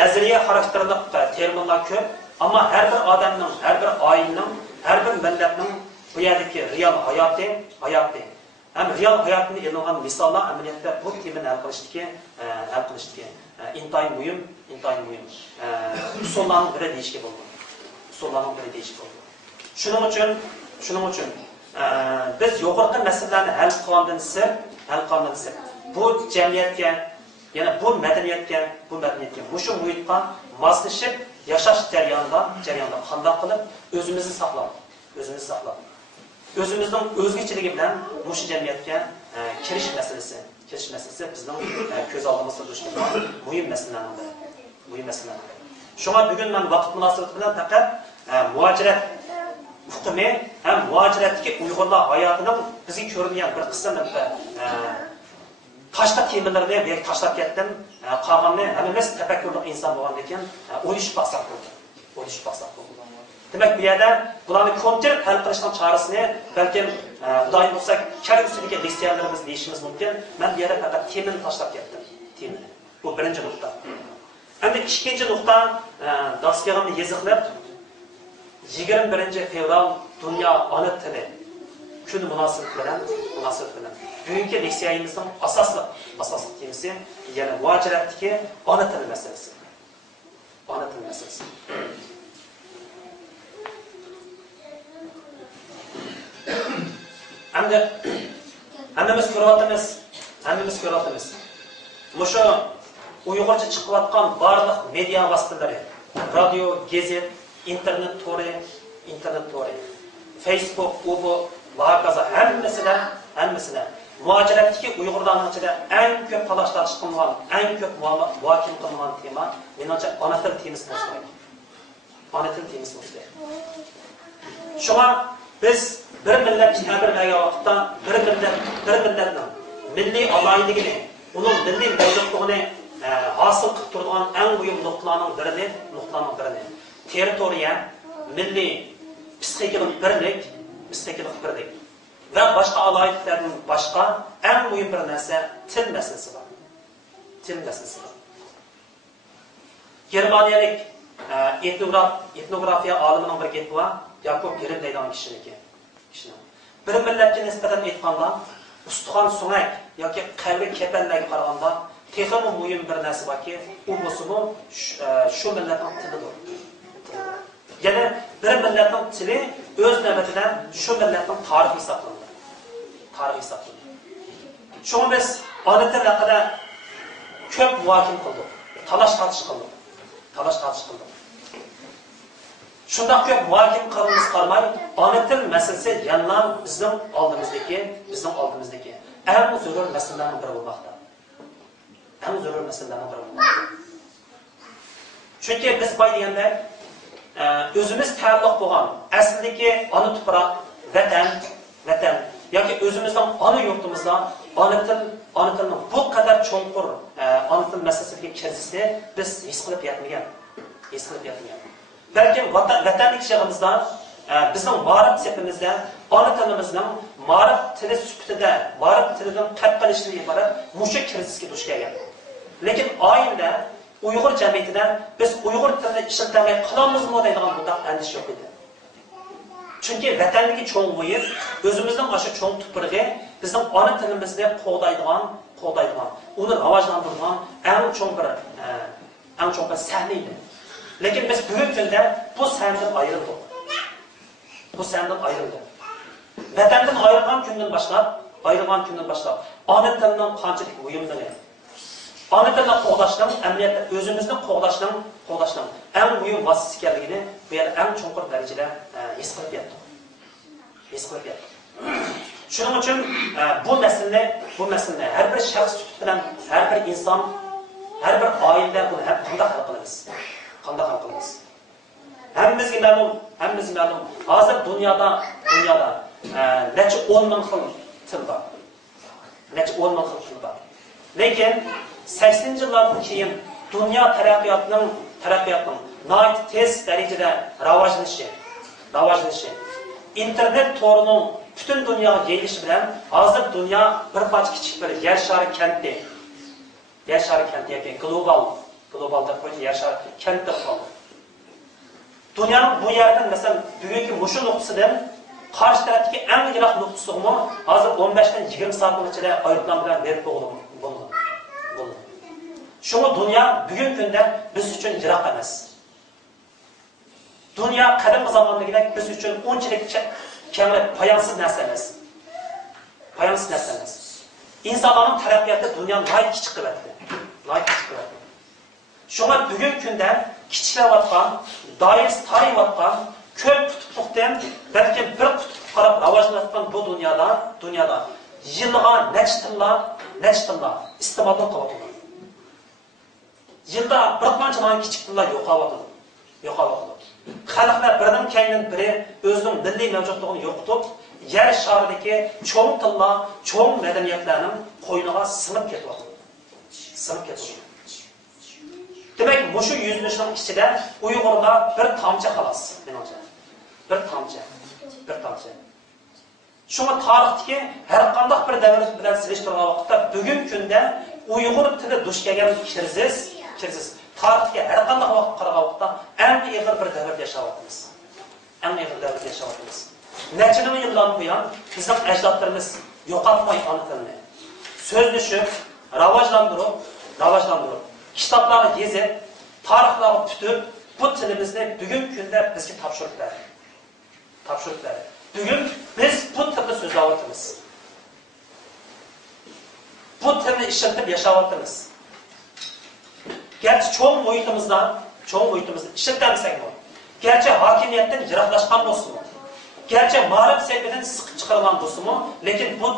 nazariya xarakterli terminlar ko'p, ammo har bir odamning, har bir oilaning, har bir millatning bu yerdagi real hayoti, ham real hayotni ilingan misollar amaliyotda bu temani hal qilishdagi intayin muhim. Usullarning biri deyishga bo'ladi. Shuning uchun biz yuqorqi masalalarni hal qilgandan so'ng bu jamiyatga, yana bu madaniyatga, shu muhitga moslashib yashash jarayonida qanday qilib o'zimizni saqlab, o'zimizning o'zgichiligi bilan shu jamiyatga kirish masalasi bizning ko'z oldimizda turgan muhim masalalardir. Shunga bugun men vaqt munosabati bilan faqat muhojirat hukmi ham muhojiratdagi Uyg'urlar hayotining bizga ko'ringan bir qismini tashlab temalarni yoki tashlab ketdim, qolganini hammamiz tafakkurli inson bo'lgandan keyin o'ylashib baqsaq bo'ldi. Demak, bu yerda bularni konkret hal qilishning chorasini balkim Xudoyim bo'lsa, kelgusidagi leksiyalarimiz deyishimiz mumkin. Men bu yerda faqat temani tashlab ketdim. Bu birinchi nuqta. Endi ikkinchi nuqta, darsligimni yoziqlab 21 fevral Dunyo ona tili kuni munosabati bilan bugungi leksiyamizning asosli temasi yana muhojiratdagi ona tili masalasi. Endi hammamiz ko'ryapmiz. Mushu Uyg'urcha chiqayotgan barliq media vositalari, radio, gazet, internet tori, Facebook, bu hokazo hammasida muhojiratdagi Uyg'urlarning ichida eng ko'p talash-tartib qilingan, eng ko'p muhokama qilingan tema menimcha ona til temasi bo'ladi. Shunga biz bir millat ta'birlagan vaqtda bir millatning milliy aloyidligini, uning milliy mavjudligini hosil qilib turadigan eng muhim nuqtalarning birini territoriya, milliy psixikalik birlik va boshqa aloyidliklarning boshqa eng muhim bir narsa til masalasi bor. Germaniyalik etnografiya olimining bir gapi bor, Yakob Yerim deydigan kishiniki. Bir millatga nisbatan aytganda, ustixon sumak yoki qalbi kapanlarga qaraganda texnik muhim bir narsa borki, u bo'lsa shu millatning tilidir. Yana bir millatning tili o'z navbatida shu millatning tarixi hisoblanadi. Shunga biz ona til haqida ko'p muhokama qildik, talash-tartish qildik. Shunda ko'p muhokama qilishimiz qolmay, ona til masalasi yana bizning oldimizdagi eng zarur masalalarning biri bo'lmoqda. Chunki biz boy deganda o'zimiz ta'alluq bo'lgan aslidagi ona tuproq, vatan yoki o'zimizning ona yurtimizda ona tilning bu qadar cho'nqur ona til masalasiga kirishni biz his qilib yetmagan. Balki vatanlik chig'imizda bizning ma'rif sepimizda ona tilimizning ma'rif tili sifatida, ma'rif tilidan qat qilishdan iborat mushu kirsizga duch kelgan. Lekin oilada Uyg'ur jamiyatida biz Uyg'ur tilini ishlatmay qolamizmi deydigan bunday andish yo'q edi. Chunki vatanligi cho'ng bo'yib, o'zimizning o'sha cho'ng tuprog'i bizning ona tilimizni qo'g'daydigan, uni rivojlantiradigan eng cho'ng bir sahna edi. Lekin biz bugungi kunda bu sahnadan ayrildik. Vatandan ayrilgan kundan boshlab ona tilining qanchalik muhimligi, ana tilni qo'g'dashning, amaliyotda o'zimizni qo'g'dashning eng muhim vositasi ekanligini bu yerda eng chuqur darajada his qilib yetdik. Shuning uchun bu masalani har bir shaxs bilan, har bir inson, har bir oila buni qanday hal qilamiz? Hammamizga ma'lum, hozir dunyoda necha 10 ming xil til bor. Lekin 80-yillardan keyin dunyo taraqqiyotining nihoyat tez darajada rivojlanishi, internet to'rining butun dunyoga yayilishi bilan hozir dunyo bir parcha kichik bir yer shari kenti yoki global deb qo'ydi, yer shari kenti qoldi. Dunyoning bu yerdan, masalan, bugungi mushu nuqtasidan qarshi tarafdagi eng yiroq nuqtasiga hozir 15 dan 20 soat ichida aeroplan bilan berib bo'ldi. Shunga dunyo bugungi kunda biz uchun yiroq emas. Dunyo qadimgi zamondagidek biz uchun unchalik kamroq poyansiz narsa emas. İnsanların taraqqiyoti dunyoning nihoyat kichik qilyapti. Shunga bugungi kunda kichiklayotgan, doim tarayotgan, ko'p qutuplikdan balki bir qutub qarab rivojlanayotgan bu dunyoda yilga necha tilla iste'mol qilyapti. Yilda bir qancha kichik tillar yo'qolyapti. Xalqlar birining keyindan biri o'zining milliy mavjudligini yo'qotib, yer sharidagi cho'ng tillar, cho'ng madaniyatlarning qo'yniga singib ketyapti. Demek mushu yuzlashning ichida Uyg'urlar bir tomchi xolos, menimcha. Bir tomchi. Shunga tarixdagi har qanday bir davr bilan solishtirgan vaqtda bugungi kunda Uyg'ur tili duch kelgan kriz tarixga har qanday vaqt qaragan vaqtda eng og'ir bir davrda yashayapmiz. Necha ming yildan buyon bizning ajdodlarimiz yo'qotmay ona tilini so'zlashib, rivojlantirib, kitaplarni yezib, tarixlarni tutib, bu tilimizni bugungi kunda bizga topshirdilar. Bugun biz bu tilda so'zlayapmiz. Bu tilni ishlatib yashayapmiz. Gerçi çoğu muhitimizde işletmemsek mi? Gerçi hakimiyetden yiroqlashgan bo'lsin. Gerçi ma'rif seviyeden sıkı çıkarılan bo'lsin mu? Lekin bu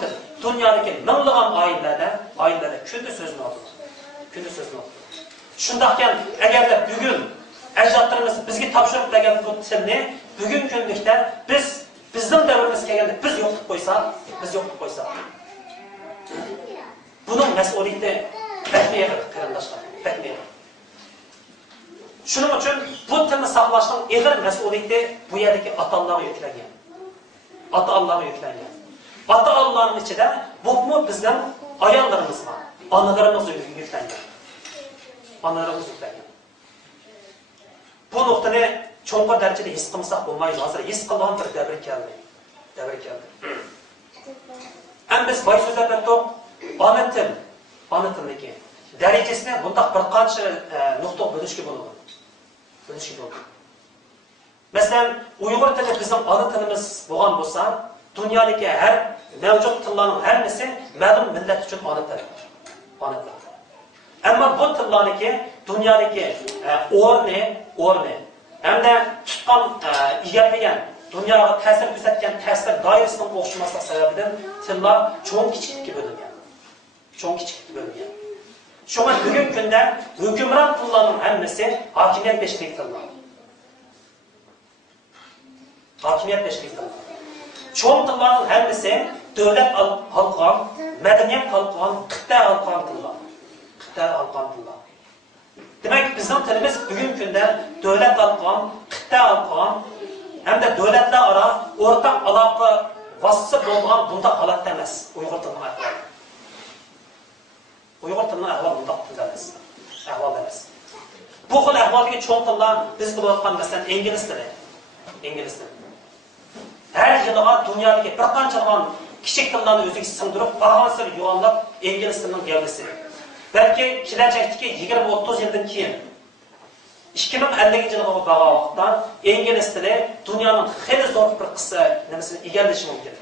til dünyadaki minglab ailelerdə kunda sözünü oldu. Şundaqken eğer de bugün ecdatlarımız bizga topshirib bergan bu tilni bugün kunlikda bizning davrimizga kelganda biz yo'qotib qo'ysak, bunun mas'uliyati Bekmeyelim qarindoshlar, bekmeyelim. Shuning uchun bu tilni saqlashning og'ir mas'uliyati bu yerdagi ota-onalarga yuklangan. Ota-onalarning ichida bu bizning ayollarimiz bor, onalarimiz yuklangan. Bu nuqtani cho'nqur darajada his qilmasak bo'lmaydi. Hozir his qilgan bir davr keldi. Biz boy so'zlab o'tdik. Ana tilniki darajasini bundaq bir qancha nuqta bo'lishga bo'ladi. Masalan, Uyg'ur tili bizning ana tilimiz bo'lgan bo'lsa, dunyodagi har mavjud tillarning hammasi ma'lum millat uchun ana til. Ammo bu tillarniki dunyodagi o'rni hamda tutgan egallagan dunyoga ta'sir ko'rsatgan ta'sir doirasining o'xshamasligi sababidan tillar cho'ng kichiklikka bo'lingan. Şuna bugün kunda hükümran tillarning hammasi hakimiyet beşlik tillar. Çoğun tillarning hammasi davlat halqon, madaniyat halqon, qit'a halqon tillar. Demek bizning tilimiz bugün kunda davlat halqon, qit'a halqon hamda davlatlar aro o'rtaq aloqa vositasi bo'lgan bunda holat emas Uyg'ur tilining ahvoli. Uyg'ur tilining ahvoli bundoq emas. Bu xil ahvoldagi cho'ng tillar biz bilayotgan masalan ingliz tili. Har yiliga dunyodagi bir qancha kichik tillarni o'ziga singdirib, bahosir yo'g'onlab ingliz tilining gavdasi. Balki kelajakdagi 20-30 yildan keyin 2050-yilga borgan vaqtda ingliz tili dunyoning xeyli zo'r bir qismi nimasini egallashi mumkin.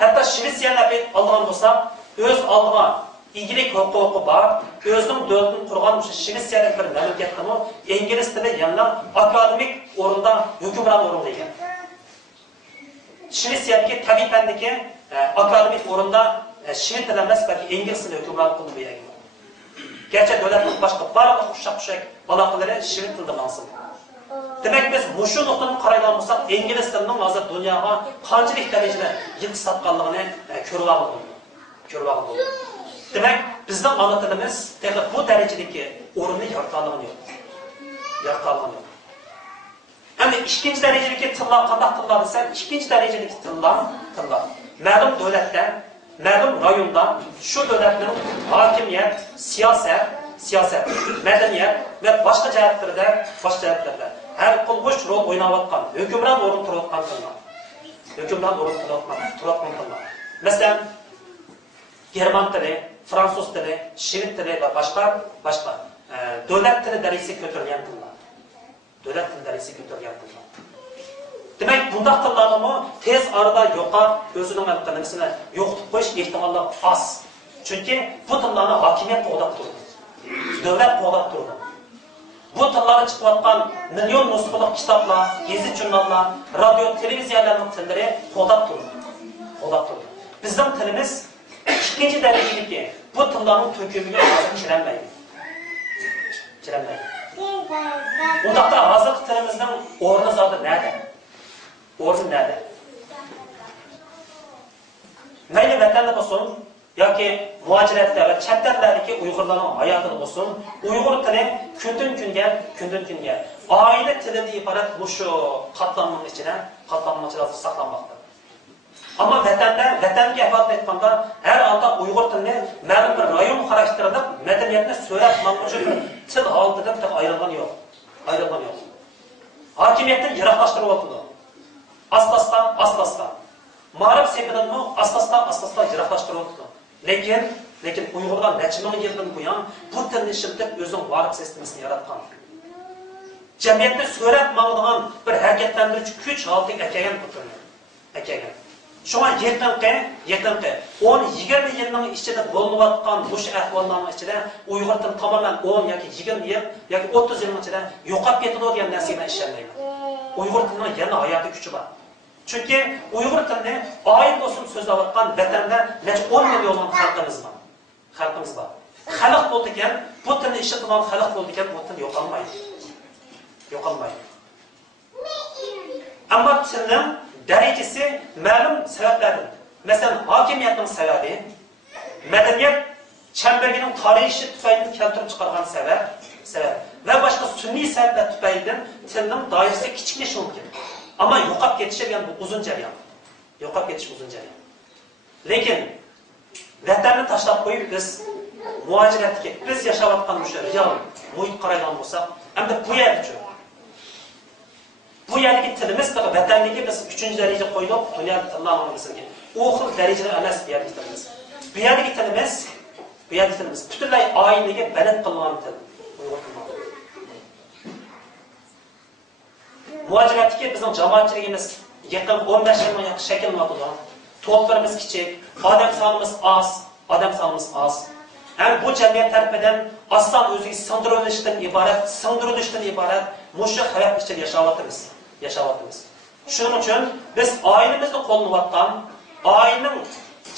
Hatto Shvetsiyalarni olgan bo'lsak, o'z oldiga igilik huquqi bor. O'zining davlatini qurgan Shvetsiyalik bir mamlakatda ingliz tili yana akademik o'rinda hukmron o'rinda ekan. Shvetsiyadagi tabiiy fandagi akademik o'rinda shved tili emas, balki ingliz tili hukmron qilingan. Gerçi davlatning boshqa barliq qushaq aloqalari shved tilida mavjud. Demek biz muşu noktadan qaraydigan bo'lsak, ingliz tilining hozir dunyoga qanchalik darajada yilqi satganligini ko'rib oldik. Demek bizning ana tilimiz bu darajadagi o'rinni yo'qotganligi yo'q. Endi ikkinchi darajadagi tillar qanday tillar desa, ikkinchi darajadagi tillar ma'lum davlatda, ma'lum rayonda shu davlatning hokimiyat, siyosat, madaniyat va boshqa jihatlarda her qilg'ush rol o'ynayotgan, hukmron o'rin turayotgan tillar. Masalan, German tili, Fransuz tili, Shved tili va boshqa davlat tili darajasiga ko'tarilgan tillar. Demek bunday tillarni tez arada yo'qab, o'zining qilmisini yo'qotib qo'yish ehtimollari oz. Chunki bu tillarni hokimiyat qo'llab turadi. Davlat qo'llab turadi. Bu tillarda chiqayotgan milyon nusxalik kitoblar, gazet jurnallar, radio, televiziyalarning tillari qo'llab turadi. Bizning tilimiz ikkinchi darajadagi bu tillarning to'kimiga kirolmaydi. Undaqda hozir tilimizning o'rni zodi nerede? Mayli vatanda bo'lsin yoki muajiratda va chet ellardagi Uyg'urlarning hayotida bo'lsin, Uyg'ur tili kundan kunga oila tilidan iborat mushu qatlamning ichida saqlanmoqda. Ammo vatanga ifodalab aytganda har holda Uyg'ur tilini ma'lum bir rayon xarakterida madaniyatni so'rab maqbuchi til holatida ayrilgan yo'q. Hokimiyatdan yiroqlashtirib o'tdi. Asta-asta. Ma'rif sepidan asta-asta yiroqlashtirib o'tdi. Lekin Uyg'urlar necha ming yildan buyon bu tilni ishlatib o'zining varib sistemasini yaratgan. Jamiyatni so'rab maqdigan bir harakatlantiruvchi kuch holatiga akagan bu tilni. Şuna yaqinqi 10-20 yilning ichida bo'layotgan bu ahvollarning ichida Uyg'ur tili tamoman 10 yoki 20 yil yoki 30 yilning ichida yo'qolib ketadigan narsaga ishonmayman. Uyg'ur tilining yana hayotiy kuchi bor. Chunki Uyg'ur tilini oyil bo'lsin so'zlayotgan vatanda necha 10 milliondan xalqimiz bor. Xalq bo'ldi ekan, bu tilni ishlatadigan xalq bo'ldi ekan, bu til yo'qolmaydi. Ammo tilning derecesi ma'lum sebeplerden. Mesela hakimiyetinin sebebi, medeniyet çemberinin tarihi tüfeğini keltirip çıkargan sebep ve başka sünni sebepler tüfeğinden tilinin dairesi küçükleşi mümkün. Ama yo'qolib ketishi yani bu uzun jarayon. Lekin vatanni tashlab qo'yib biz muajiratga, biz yashayotgan o'sha real muhit qaraydigan bo'lsak, hamda bu yerdagi tilimiz vatandagi biz 3-daraja qo'yib dunyo tillarni bizga. U xil darajada emas bu yerdagi tilimiz. Bu yerdagi tilimiz butunlay oilaga baland qilingan til. Muajiratga bizning jamoatchiligimiz yaqin 15 yildan yaxshi shakllanadi. To'plarimiz kichik, odam sonimiz oz. Hem bu jamiyat tarafidan aslan o'ziga singdirilishdan iborat mushu hayot ichida yashayapmiz. Shuning uchun biz oilamizni qo'llayotgan, oilaning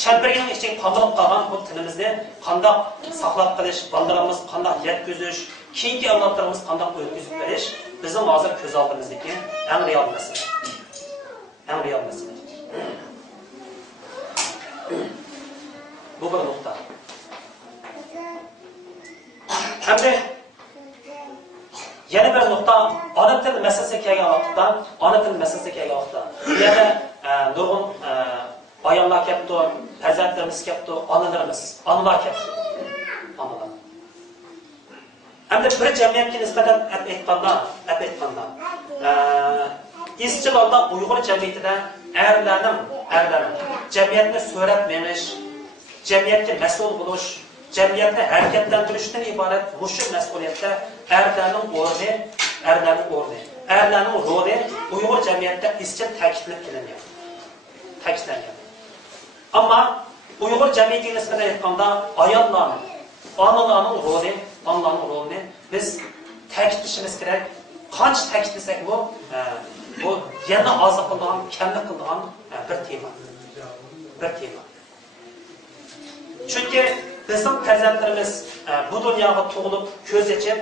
chemperining ichiga qamrab qolgan bu tilimizni qanday saqlab qolish, bolalarimiz qanday yetkazish, keyingi avlodlarimiz qanday o'tkazib berish bizning hozir ko'z oldimizdagi eng real masala. Bu bir nokta. Hamda yana bir nokta ona til masalasiga kelgan vaqtda, yana nurg'un ayollar kelibdi, farzandlarimiz kelibdi, onalar kelibdi. Hamda bir jamiyatga nisbatan aytganda, izchil holda Uyg'ur jamiyatida erlarning jamiyatni so'rab menish, jamiyatga mas'ul bo'lish, jamiyatni harakatlantirishdan iborat mushu mas'uliyatda erlarning roli Uyg'ur jamiyatida izchil ta'kidlangan. Ammo Uyg'ur jamiyatiga nisbatan aytganda ayollarning, onalarning rolini biz ta'kidlashimiz kerak. Qancha ta'kidlasak bu yana oziq qilgan, kamlik qilgan bir tema. Chunki bizning farzandlarimiz bu dunyoga tug'ilib ko'z ochib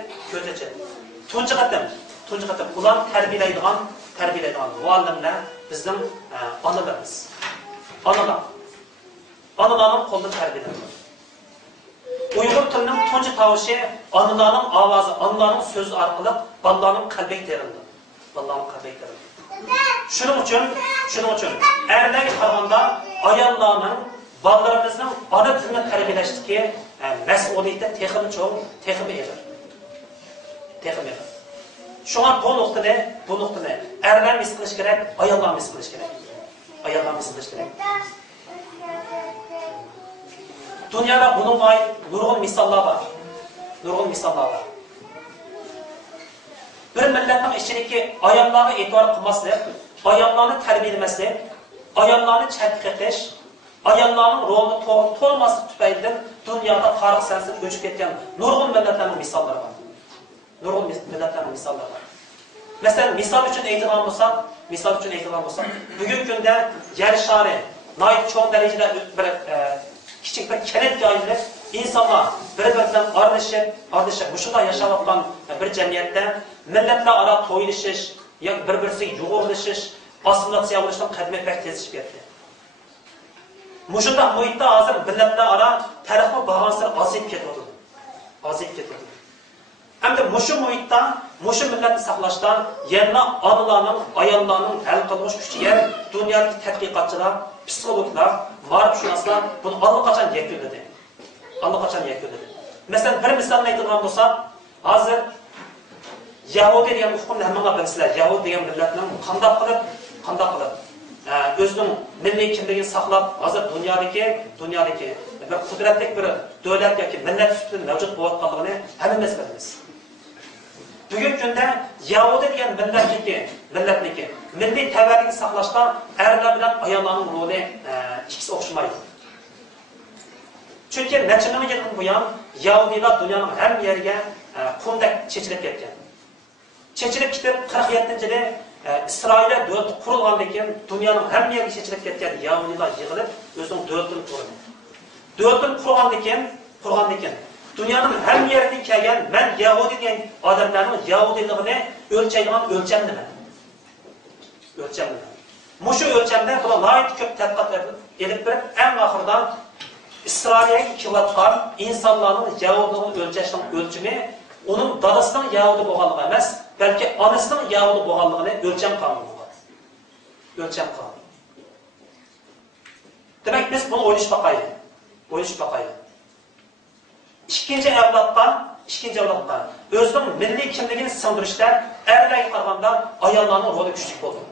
tunji qatam ular tarbiyalaydigan muallimlar bizning onalarimiz. Onalarning qo'lida tarbiyalanadi. Uyg'ur tilining tunji tovushi onalarning ovozi, onalarning so'zi orqali bolalarning qalbiga terildi. Shuning uchun erlarga qaraganda ayollarning ballarımızın ana tilini terbiyeləşdiki məsuliyyəti texmi çox, texmi eğir. Şuna bu noktada erler mis qilish kerak, ayollar mis qilish kerak. Dünyada bunun ait nurg'un misollar var. Bir millatning ichidagi ayollarga e'tibor qilmaslik, ayollarni tarbiyalamaslik, ayollarni chatqiqish, ayollarning rolini to'lmaslik tufaylidan dunyoda tarix sanasi o'chib ketgan nurg'un millatlarning misollari var. Mesela misal uchun aytadigan bo'lsak, bugungi kunda yer shari nihoyat cho'ng darajada bir kichik bir kanatga aylanib, insonlar bir-biridan aralashib, shunday yashayotgan bir jamiyatda millatlar aro to'ylashish, yoki bir-birisiga yo'g'irlashish, assimilyatsiya bo'lishdan qadmi pek tezlashib ketdi. Mushunda muhitda hozir millatlar aro tarixni bag'ansir ozib ketdi. Hamda mushu muhitda, mushu millatni saqlashda yana onalarning, ayollarning hal qilish kuchiga dunyodagi tadqiqotchilar, psixologlar, ma'rifshunoslar buni allaqachon yakunladi. Masalan, bir misolni aytadigan bo'lsak, hozir Yahudi degan hukmni hammalar bilasizlar. Yahudi degan millatning qanday qilib o'zining milliy kimligini saqlab, hozir dunyodagi bir qudratli bir davlat yoki millat sifatida mavjud bo'layotganligini hammamiz bilamiz. Bugungi kunda Yahudi degan millatniki milliy tabiatini saqlashda erlar bilan ayollarning roli ikkisi o'xshamaydi. Chunki necha ming yildan buyon Yahudilar dunyoning har yeriga qumdek chechilib ketgan. Chechilib ketib 47-yilda İsrail'e davlat qurilgandan keyin dunyoning har yeriga chechilib ketgan Yahudilar yig'ilib o'zining davlatini qurdi. Davlatini qurgandan keyin dunyoning har yeridan kelgan men Yahudi degan odamlarning Yahudiligini o'lchaydigan o'lcham nima? Mushu o'lchamda bular ko'p tadqiqot elib berib, eng oxirida İsrail'e kilatgan insonlarning Yahudiligini o'lchashning o'lchami uning dadasining Yahudi bo'lganligi emas, balki onasining Yahudi bo'lganligini o'lcham qonuni bor. Demak, biz buni o'ylash baqayli. İkinci avlodga o'zining milliy kimligini singdirishda erlarga qaraganda ayollarning roli kuchli bo'ldi.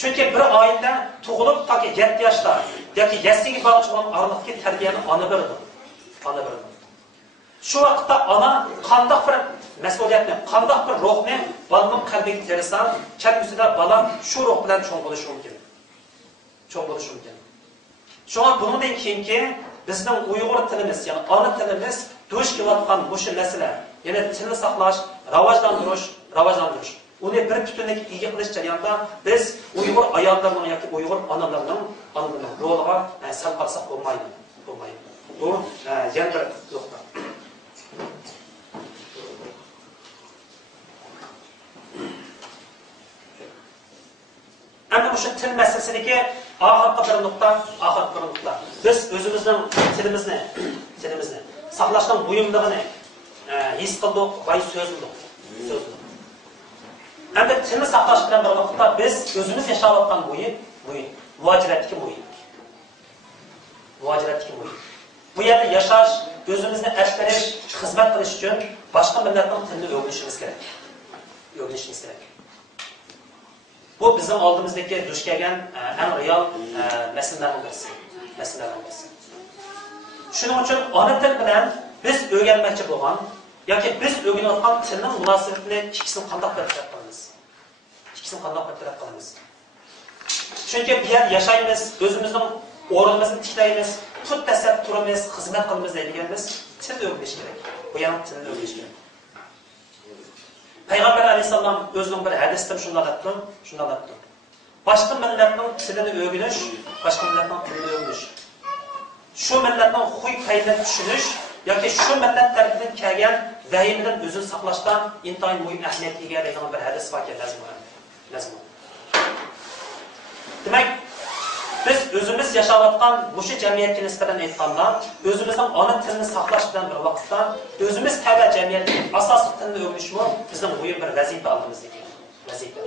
Chunki bir oilada tug'ilib toki 7 yoshda yoki yasiga boruvchi bo'lgan oraliqdagi tarbiyani ona berdi. Shu vaqtda ona qanday bir mas'uliyatni, qanday bir ruhni bolaning qalbiga tersa, kelgusida bola shu ruh bilan cho'ng bo'lishi mumkin. Shunga bundan keyingi bizning Uyg'ur tilimiz, ya'ni ona tilimiz duch kelayotgan bu masala, ya'ni tilni saqlash, rivojlantirish. Uni bir butunlik ega qilish jarayonida biz Uyg'ur ayollarining yoki Uyg'ur onalarining roliga sal qarsak bo'lmaydi. Bu yana bir nuqta. Ana o'sha til masalasidagi oxirgi bir nuqta. Biz o'zimizning tilimizni saqlashning buyumligini his qildik va so'zladik. Endi tilni saqlash bilan bir vaqtda biz o'zimiz yashayotgan muhit, muhojiratdagi muhit. Bu yerda yashash, o'zimizni asqarish, xizmat qilish uchun boshqa millatning tilini o'rganishimiz kerak. Bu bizning oldimizdagi duch kelgan eng real masalalardan birisi. Shuning uchun ona til bilan biz o'rganmoqchi bo'lgan yoki biz o'rganayotgan tilning munosabatini ikkisini qanday bartaraf qilamiz? Chunki bu yer yashaymiz, o'zimizning o'rnimizni tiklaymiz, put tasab turamiz, xizmat qilamiz deydiganmiz, til o'rganish kerak. Bu ham tilni o'rganish kerak. Payg'ambar alayhisalom o'zining bir hadisida shunday debdi. Boshqa millatning tilini o'rganish, boshqa millatning tilini o'rganish. Shu millatning xuy-qaydini tushunish yoki shu millat tarafidan kelgan vahimdan o'zini saqlashdan intayin muhim ahamiyatga ega degan bir hadis bor ekan lazim. Demak, biz o'zimiz yashayotgan mushu jamiyatga nisbatan aytganda, o'zimizning ona tilini saqlash bilan bir vaqtda o'zimiz tava jamiyatning asosiy tilini o'rganishmi bizning muhim bir vazifa oldimizdagi vazifa.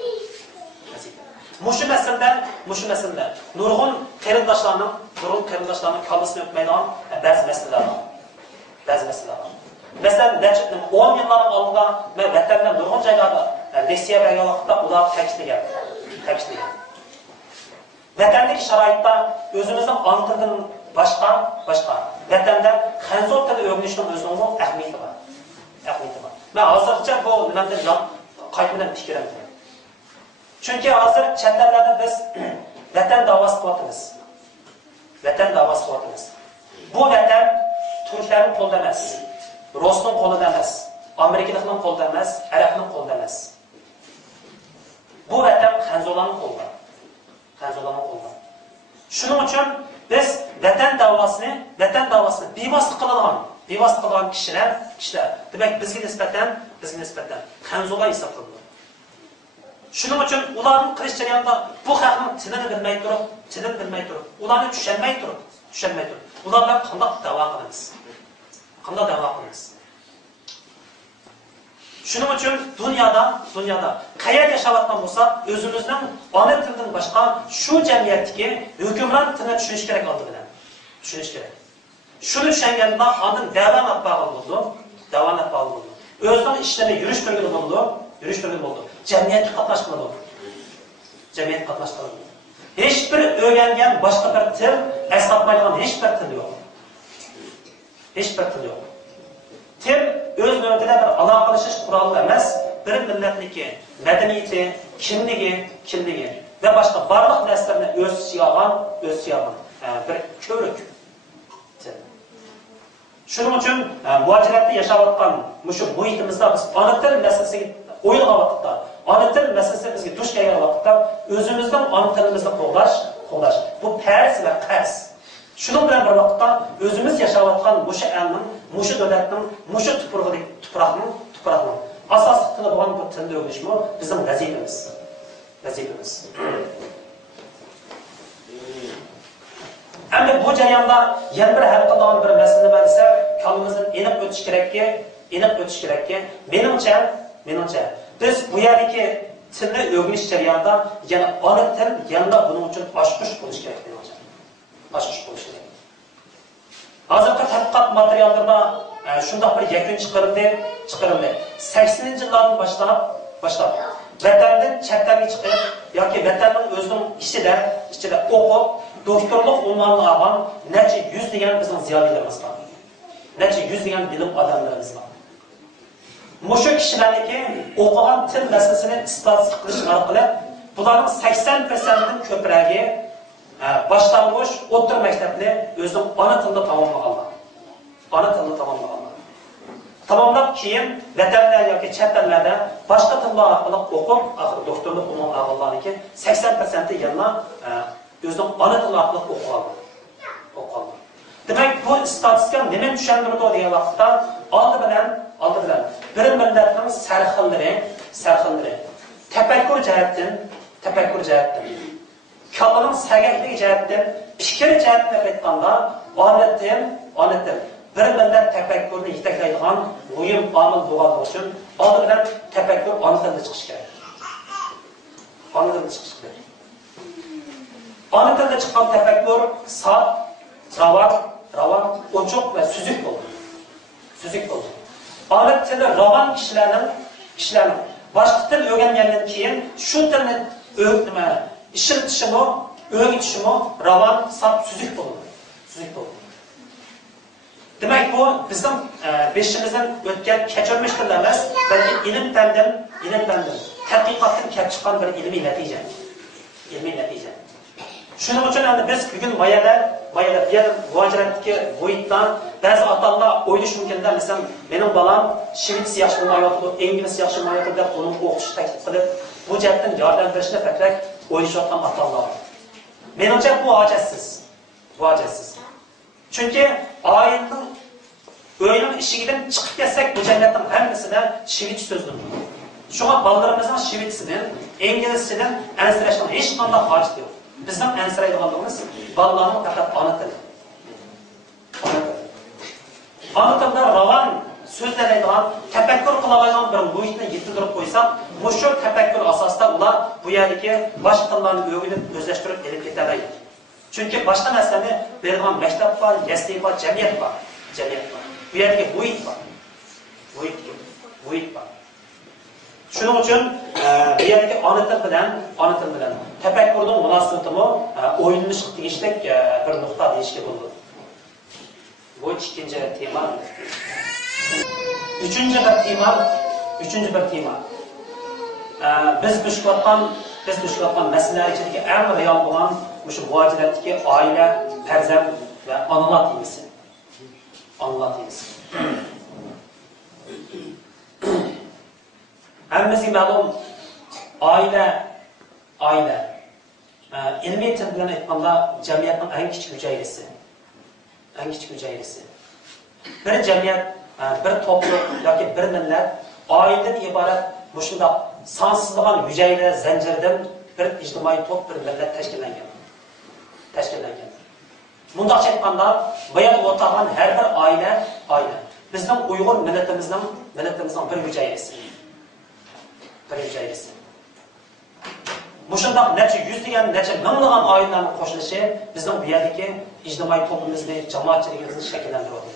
Mushu masalada nurg'un qarindoshlarning kallasini o'tmaydigan ba'zi masalalar bor. Masalan, 10 yillar oldinda men vatandan nurg'un joylarda leksiya bergan vaqtda ular ta'kidlagan. Vatandagi sharoitda o'zimizning ona tilidan boshqa vatanda xanzo tili o'rganishning o'zining ahamiyati bor. Men hozircha bu nimadan qaytadan fikrim. Chunki hozir chet ellarda biz vatan da'vosi qilyapmiz. Bu vatan turklarning qo'lida emas, Rusning qo'lida emas, Amerikalikning qo'lida emas, Arabning qo'lida emas. Bu vatan xanzolarning qo'lida. Shuning uchun biz vatan da'vosini bevosita qiladigan kishilar, demak bizga nisbatan xanzolar hisoblanadi. Shuning uchun ularning qilish jarayonida bu xalqning tilini bilmay turib, ularni tushunmay turib, ular bilan qanday da'vo qilamiz? Shuning uchun dunyoda qayerda yashayotgan bo'lsak, o'zimizning ona tilidan boshqa shu jamiyatdagi hukmron tilni tushunish kerak oldidan. Shuni tushunganda ondan davom bo'ldi. O'zining ishlarini yurish turgan bo'ldi. Jamiyatga qatnashgan. Hech bir o'rgangan boshqa bir til asqatmaydigan hech bir til yo'q. Til o'z navbatida bir aloqalashish quroli emas, bir millatniki madaniyati, kimligi va boshqa barliq narsalarni o'z ichiga bir ko'rik. Shuning uchun muajiratda yashayotgan mushu muhitimizda biz ona til masalasiga o'ylagan vaqtda, ona til masalasi bizga duch kelgan vaqtda o'zimizning ona tilimizni qo'llash bu farz va qas. Shuning bilan bir vaqtda o'zimiz yashayotgan mushu elning, mushu davlatning, mushu tuproqning asosiy tili bo'lgan bu tilni o'rganishmi bizning vazifamiz. Endi bu jarayonda yana bir hal qiladigan bir masala bor esa, kalımızdan aniq o'tish kerakki, menimcha biz bu yerdagi tilni o'rganish jarayonida yana ona til yanada buning uchun oshqosh bo'lish kerak menimcha. Hozirgi tadqiqot materiallarida shunday bir yakun chiqarildi. 80-yillardan boshlab vatandan chetlarga chiqib yoki vatanning o'zining ichida o'qib, doktorlik unvonini olgan necha yuz degan bizning ziyolilarimiz bor. Necha yuz degan bilim odamlarimiz bor. Mushu kishilarniki o'qigan til masalasini istatistik qilish orqali bularning 80%dan ko'pragi boshlang'ich o'rta maktabni o'zining ona tilida tamomlaganlar. Tamomlab keyin vatanlar yoki chet ellarda boshqa tillar orqali o'qib, axir doktorlik unvon olganlarniki 80% yana o'zining ona tili orqali o'qigan. Demak, bu istatistika nima tushuntirdi degan vaqtda oldi bilan bir millatning sarxillari tafakkur jihatdan kalımın sagakligi jihatdan fikr jihatdan aytganda odatdan bir millat tafakkurni yetaklaydigan muhim omil bo'lgani uchun oldi bilan tafakkur ona tilida chiqishi kerak. Ona tilida chiqqan tafakkur sof, ravon, ochiq va suzuk bo'ldi. Ona tili ravon kishilarning boshqa til o'rgangandan keyin shu tilni ishlatishimi, o'rgatishimi ravon, sof, suzuk bo'ldi. Demak, bu bizning beshimizdan o'tgan kechirmish tillar emas, balki ilm-fandan, tadqiqotdan kelib chiqqan bir ilmiy natija. Shuning uchun endi biz bugun mayada bu yerda muajiratdagi muhitdan ba'zi ota-onalar o'ylash mumkinda, masalan, mening bolam shvets yaxshi bilmayotdi, ingliz yaxshi bilmayotdi deb uni o'qitish taklif qilib, bu jihatdan yordam berishni faqat o'ylashayotgan ota-onalar. Menimcha bu ojitsiz. Bu ojitsiz. Chunki oyatning o'yining ishigidan chiqib ketsak, bu jamiyatning hammasida shvets so'zlanadi. Shunga bolalarimizning shvetsidan, inglizchadan ansirashning hech qanday hojati yo'q. Bizning ansiraydiganligimiz bolalarning faqat ona tili. Ona tilida ravon so'zlaydigan, tafakkur qiladigan bir muhitni yetildirib qo'ysak, bu shu tafakkur asosida ular bu yerdagi boshqa tillarni o'rganib, o'zlashtirib elib ketadi. Chunki boshqa narsani bergan maktab bor, yasli bor, jamiyat bor. Bu yerdagi muhit bor. Muhit bor. Shuning uchun bu yerdagi ona til bilan tafakkurning munosabatini o'ylanishga tegishli bir nuqta deyishga bo'ladi. Bu ikkinchi tema. Üçüncü bir tema. Biz düşünüyotgan meseleler içindeki en real olan şu muaciratdagi aile, farzand ve analar temisi. Hammamizga ma'lum aile ilmiy til bilan aytganda jamiyatning eng kichik hujayrasi. Bir jamiyat, bir toplum yoki bir millat oiladan iborat mushunda sonsizlagan hujayra zanjiridan bir ijtimoiy top, bir millat tashkillangan. Bundoqcha aytganda, bu yerda o'tirgan har bir oila bizning Uyg'ur millatimizning bir hujayrasi. Mushundaq necha yuzlagan, necha minglagan oilalarning qo'shilishi bizning bu yerdagi ijtimoiy to'pimizni, jamoatchiligimizni shakllantiradi.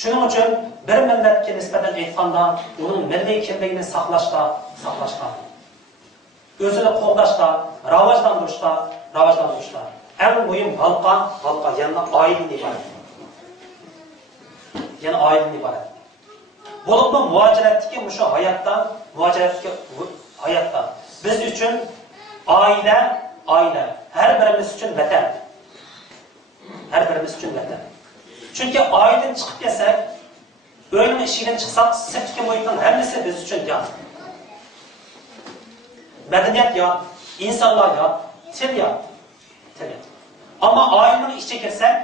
Shuning uchun bir millatga nisbatan aytganda, uning milliy kimligini saqlashda, o'zini qo'llashda, rivojlantirishda eng muhim halqa yana oiladan iborat. Bo'lib muajiratdagi mushu hayotda biz uchun oila har birimiz uchun vatan. Chunki oiladan chiqib kelsak, o'yinning ishidan chiqsak, sirtqi muhitning hammasi biz uchun yot. Madaniyat yot, insonlar yot, til yot. Ammo oilaning ichiga kirsak,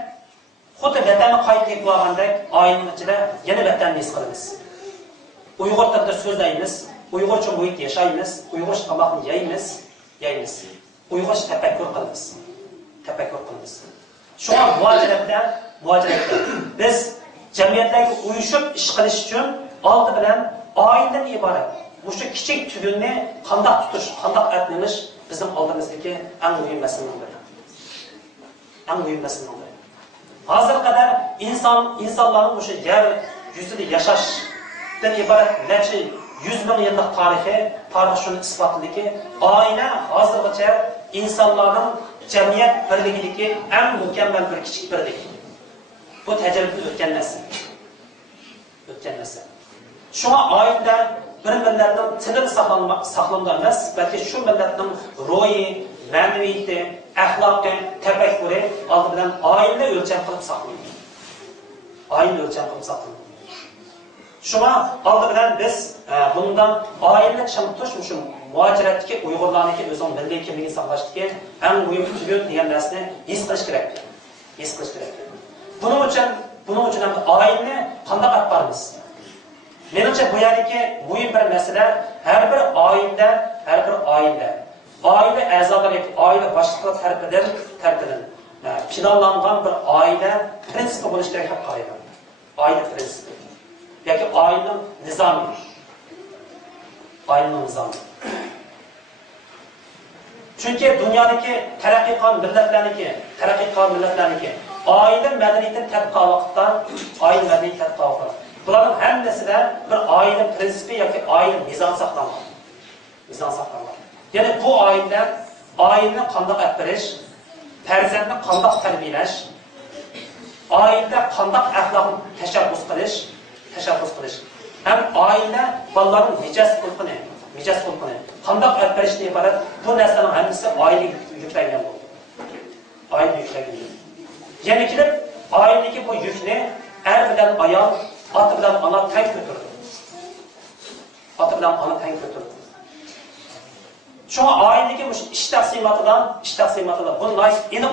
xuddi vatanni qaytib bo'lgandek, oilaning ichida yana vatanni his qilamiz. Uyg'ur tilida so'zlaymiz, Uyg'urcha muhit yashaymiz, Uyg'urcha tomoqni yeymiz. Uyg'urcha tafakkur qilamiz. Shunga muajiratda biz jamiyatlarga uyushib ish qilish uchun oldi bilan oiladan iborat o'sha kichik tugunni qandoq tutish, qandoq atlanish bizning oldimizdagi eng muhim masalalardan biri. Hozirga qadar insonlarning o'sha yer yuzida yashashdan iborat necha 100 ming yillik tarix shuni isbotladiki, oila hozirgacha insonlarning jamiyat birligidagi eng mukammal bir kichik birlik. Bu tajribadan o'tgan narsa. Shunga oilada bir millatning tili saqlangan emas, balki shu millatning ruhi, ma'naviyati, axloqi, tafakkuri oldi bilan oila o'lcham qilib saqlangan. Shunga oldi bilan biz bundan oilani chimtish shu muajiratdagi Uyg'urlarniki o'zining milliy kimligini saqlashdagi eng muhim tugun degan narsani his qilish kerak. Buning uchun ham oilani qanday qilib boramiz? Menimcha bu yerdagi muhim bir masala har bir oila a'zolari, oila boshliqlari tarafidan planlangan bir oila prinsipi bo'lishi kerak deb qarayman. Oila prinsipi yoki oilaning nizomi. Chunki dunyodagi taraqqiy qilgan millatlarniki oila madaniyatini tadqiq vaqtida bularning hammasida bir oila prinsipi yoki oila nizom saqlangan. Ya'ni bu oilani qanday berish, farzandni qanday tarbiyalash, oilada qanday axloqni tashabbus qilish, ham oila bolalarning mijoz xulqini qandaq olib berishdan iborat bu narsaning hammasi oila yuklangan bo'ldi. Oila yuklangan. Yana kelib oiladagi bu yukni er bilan ayol, ota bilan ona teng ko'tardi. Ota bilan ona teng ko'tardi. Şu oiladagi ish taqsimotida bunday aniq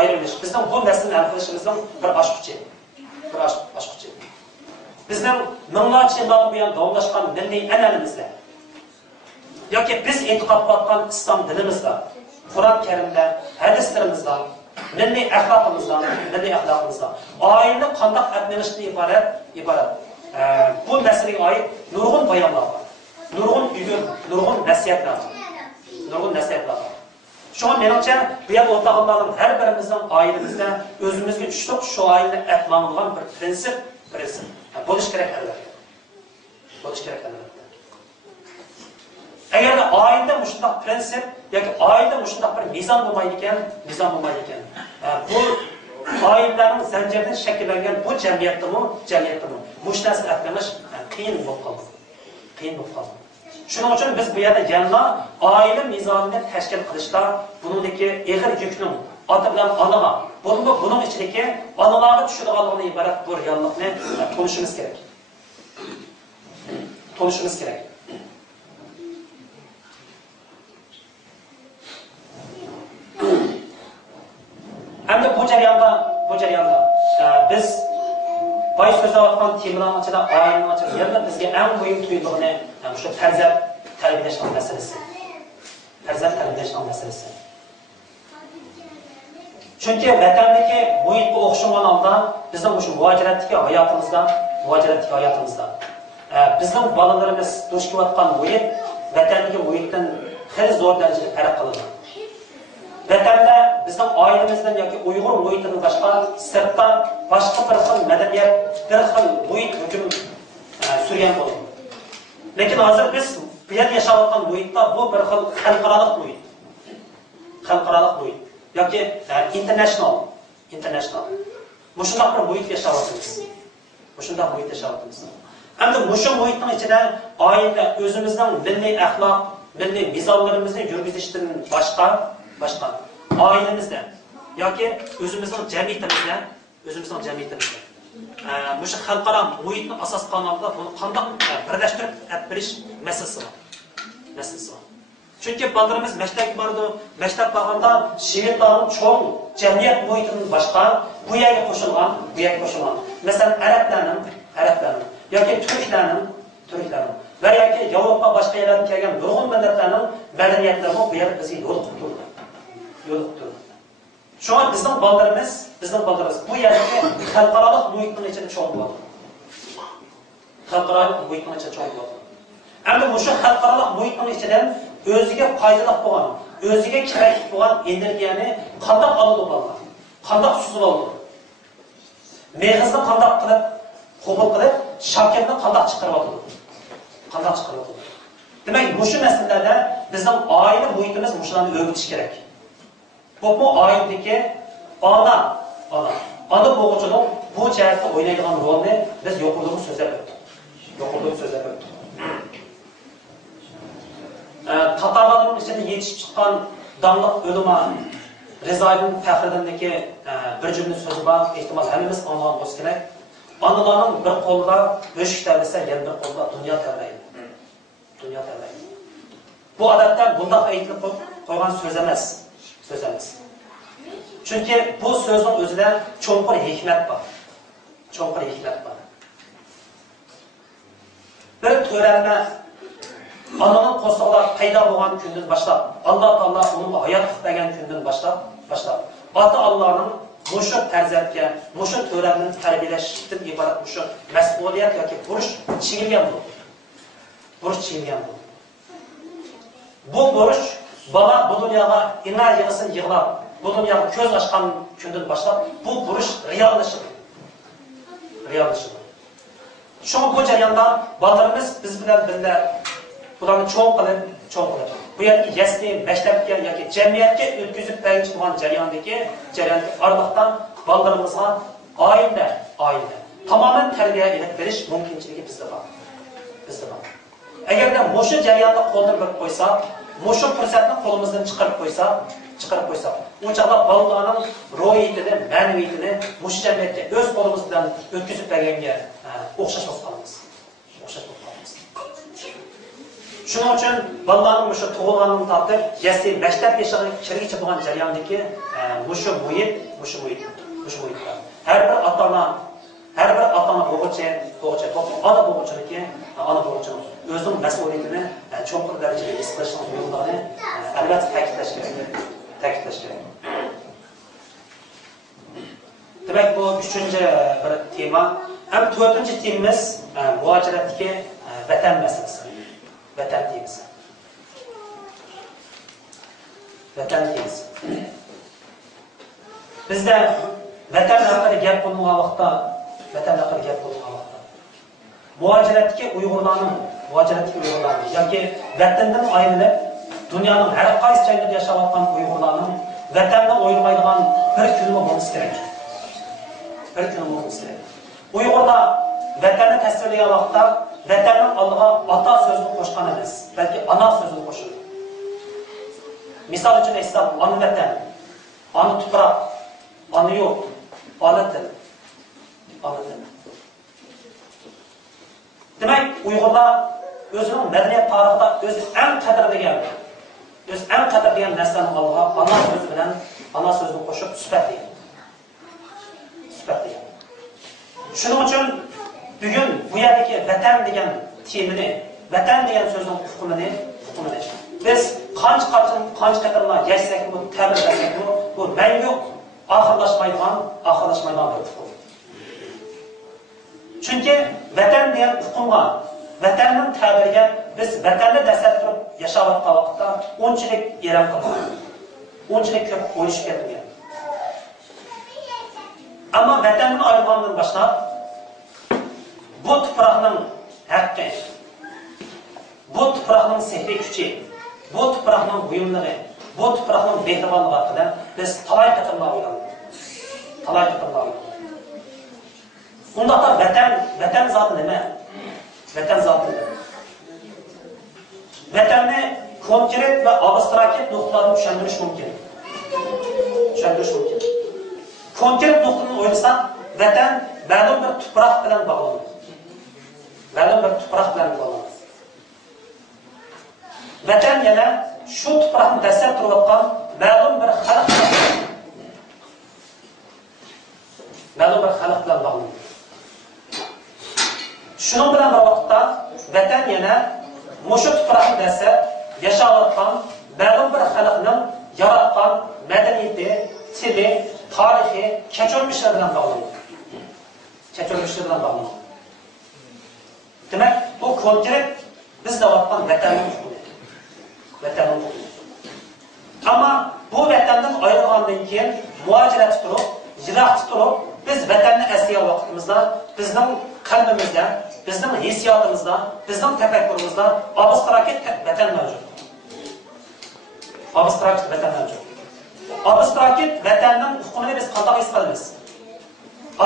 ayrilish bizning bu naslni hal qilishimizning bir ochqichi. Bizning minglarcha yillardan buyon davomlashgan milliy an'anamizda yoki biz e'tiqod qilgan islom dinimizda, Qur'on Karimda, hadislarimizda, milliy axloqimizda oilani qanday aqlashdan iborat. Bu masalaga oid nurg'un bayonlar bor. Nurg'un nasihatlar. Şuna menimcha bu yer o'rtog'imlarning har birimizning oilamizda o'zimizga tushliq shu oilani aqlanadigan bir prinsip bo'lish kerak albatta. Agar oilada shunday prinsip yoki oilada shunday bir mezon bo'lmaydi ekan, bu oilalarning zanjiridan shakllangan bu jamiyatdami, bu narsani aqlanish qiyin bo'lib qoldi. Shuning uchun biz bu yerda yana oila mezonini tashkil qilishda buningdagi eg'ir yukni ota bilan onaga, buning ichidagi onalarga tushirganligini iborat bir reallikni tunishimiz kerak. Endi bu jarayonda biz boy so'zlayotgan temalarning ichida oilaning ichida yana bizga eng muhim tuyulg'ini shu farzand tarbiyalashning masalasi. Chunki vatandagi muhitga o'xshagan holda bizning shu muhojiratdagi hayotimizda bizning bolalarimiz duch kelayotgan muhit vatandagi muhitdan xeyli zo'r darajada farq qiladi. Vatanda bizning oilamizdan yoki Uyg'ur muhitidan sirtda boshqa bir xil madaniyat, bir xil muhit hukm surgan bo'ladi. Lekin hozir biz bu yerda yashayotgan muhitda bu bir xil xalqaro muhit yoki international. Mushunday bir muhit yashayapmiz. Endi mushu muhitning ichida oila o'zimizning milliy axloq, milliy mezonlarimizni yurgizishdan boshqa oilamizda yoki o'zimizning jamiyatimizda mushu xalqaro muhitni asos qilganlarda buni qanday birlashtirib olib berish masalasi bor. Chunki bolalarimiz maktabga bordi, maktab borganda she'rlarning cho'ng jamiyat muhitidan boshqa bu yerga qo'shilgan. Masalan, arablarning yoki turklarning va yoki Yevropa boshqa yerlardan kelgan nurg'un millatlarning madaniyatlari bu yerda bizga yo'l qildi. Şu an bizning bolalarimiz bu yerdagi xalqaro muhitning ichida cho'ng bo'ldi. Endi shu xalqaro muhitning ichidan o'ziga foydali bo'lgan, o'ziga kerak bo'lgan energiyani qanday olib oladi? Qanday suzib oladi? Meg'izni qanday qilib qabul qilib, shakarni qanday chiqarib oladi? Demak, shu masalalarda bizning oila muhitimiz shularni o'rgatish kerak. Bu oiladagi ona bo'g'uchining bu jihatda o'ynaydigan rolni biz yuqorida so'zlab o'tdik. Tatarlarning ichida yetishib chiqqan dangliq o'lima Rizoidin Faxriddindagi bir jumla so'zi bor, ehtimol hammamiz anlagan bo'lsa kerak. Onalarning bir qo'lida go'sht tarbiyasi, yana bir qo'lida dunyo tarbiyasi. Bu odatda bunday aytilib qo'ygan so'z emas. Chunki bu so'zning o'zida cho'nqur hikmat bor. Bir to'ralma onaning qo'sog'ida paydo bo'lgan kundan boshlab, Alloh taolo uni hayot qilgan kundan boshlab ota Allohning mushu farzandga, mushu to'ralmani tarbiyalashdan iborat mushu mas'uliyat yoki burch chigilgan bo'ldi. Bu burch bola bu dunyoga energiyasini yig'lab, bu dunyoga ko'z ochgan kundan boshlab bu burch reallashadi. Şu bu jarayonda bolalarimiz biz bilan birga bularni cho'ng qilib, bu yerga yasli, maktabga yoki jamiyatga o'tkazib berib bo'lgan jarayonda orliqdan bolalarimizga oila tamoman tarbiya ilib berish mumkinchiligi bizda bor. agarda mushu jarayonni qo'ldan berib qo'ysak, mushu fursatni qo'limizdan chiqarib qo'ysak, u chaqda bolalarning ro'yitini, ma'naviyatini mushu jamiyatga o'z qo'limiz bilan o'tkazib berganga o'xshash bo'lib qolamiz. Shuning uchun bolalarning mushu tug'ilgandan tortib, yassi maktab yoshiga kirgicha bo'lgan jarayondagi mushu muhit. Har bir ota-ona o'g'ilcha, ona bo'g'uvchiligi, o'zining mas'uliyatini cho'nqur darajada his qilishning yo'llarini albatta ta'kidlash kerak. Demak, bu 3-chi bir tema. Ham 4-chi temamiz muhojiratdagi vatan masalasi. Vatan temasi. Bizda vatan haqida gap bo'lgan vaqtda, muhojiratdagi Uyg'urlarning yoki vatandan ayrilib, dunyoning har qaysi joyida yashayotgan Uyg'urlarning vatandan ayrilmaydigan bir kuni bo'lsa kerak. Uyg'urlar vatanni tasvirlagan vaqtda vatanning oldiga ota so'zini qo'shgan emas, balki ona so'zini qo'shadi. Misol uchun aytsam, ona vatan, ona tuproq, ona yurt, ona til. Demak, Uyg'urlar o'zining madaniyat tarixida o'zi eng qadrlagan narsani oldiga ona so'zini qo'shib sifatlaydi. Shuning uchun bugun bu yerdagi vatan degan temani, vatan degan so'zning hukmini biz qancha qatorlar yashsak bu ta'birlasak bu mangu oxirlashmaydigan bir hukm. Chunki vatan degan hukmga, vatanning ta'biriga biz vatanni dastlab turib yashayotgan vaqtda unchalik e'lon qilgan, unchalik ko'p o'ylashib ketgan. Ammo vatanni ayirgandan boshlab bu tuproqning haqqi, bu tuproqning sehriy kuchi, bu tuproqning buyumlari, bu tuproqning mehribonligi haqida biz talay qatorlar o'yladik. Undaqda vatan zoti nima? Vatanni konkret va abstrakt nuqtalardan tushundirish mumkin. Konkret nuqtani o'ylasak, vatan ma'lum bir tuproq bilan bog'lanadi. Vatan yana shu tuproqni dastlab turayotgan ma'lum bir xalq bilan bog'lanadi. Shuning bilan bir vaqtda vatan yana mushu tuproqni dastlab yashayotgan ma'lum bir xalqning yaratgan madaniyati, tili, tarixi, kechirmishlari bilan bog'lanadi. Demak, bu konkret biz davlatdan vatanning hukmi. Ammo bu vatandan ayrilgandan keyin muhojirat turib, yiroq turib, biz vatanni asliy vaqtimizda, bizning qalbimizda, bizning hissiyotimizda, bizning tafakkurimizda abstrakt vatan mavjud. Abstrakt vatanning hukmini biz qanday his qilamiz?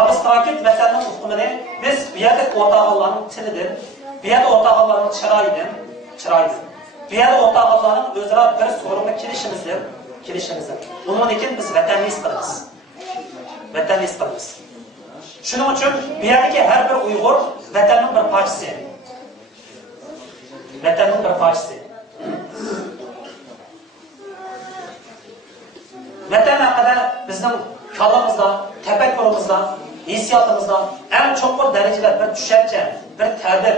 Abstrakt vatanning hukmini biz bu yerda o'rtog'larning tilidan, bu yerda o'rtog'larning chiroyidan, bu yerda o'rtog'larning o'zaro bir so'rovga kelishimizdan. Undan keyin biz vatanni his qilamiz. Shuning uchun bu yerdagi har bir Uyg'ur vatanning bir parchasi. Vatan haqida bizning kalamizda, tafakkurimizda, hissiyotimizda eng cho'qur darajada bir tushuncha, bir ta'bir,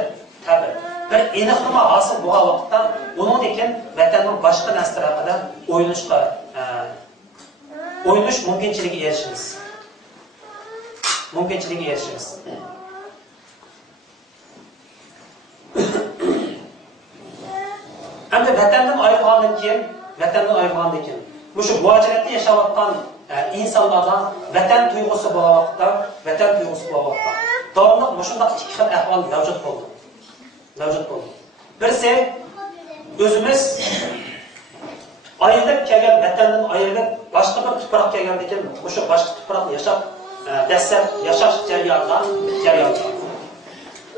bir aniqlama hosil bo'lgan vaqtda undan keyin vatanning boshqa narsalar haqida o'ylash mumkinchiligiga erishamiz. Endi vatandan ayrilgandan keyin mushu muhojiratda yashayotgan insonlarda vatan tuyg'usi bor vaqtda, davomli mushundaq ikki xil ahvol mavjud bo'ldi. Birisi o'zimiz ayrilib kelgan vatandan ayrilib boshqa bir tuproqqa kelgandan keyin o'sha boshqa tuproqda yashash jarayonida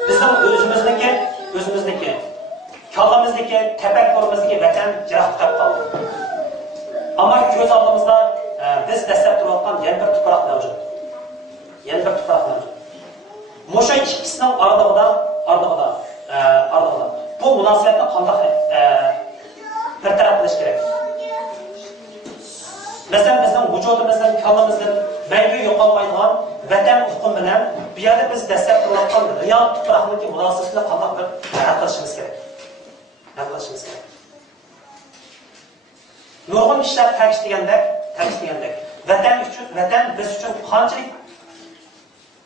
bizning o'zimizniki Kafamızdaki, tefekkürümüzdeki vatan cıraqtab qaldı. Ama göz aldığımızda biz dəstək durarkən yeni bir tupraq mevcut. Yeni bir tupraq mevcut. Muşa ikisinin ardığıda bu münasebətni qandaq bir taraf qilish kerak. Mesela bizim vücudumuzdan, kalımızdan мәңгі yo'qolmaydigan vatan huquqi bilan bu yerda biz dastlab turayotgan real tuproqniki munosabatni qanday bir hal qilishimiz kerak. Nurg'un kishilar ta'kidlagandek, vatan biz uchun qanchalik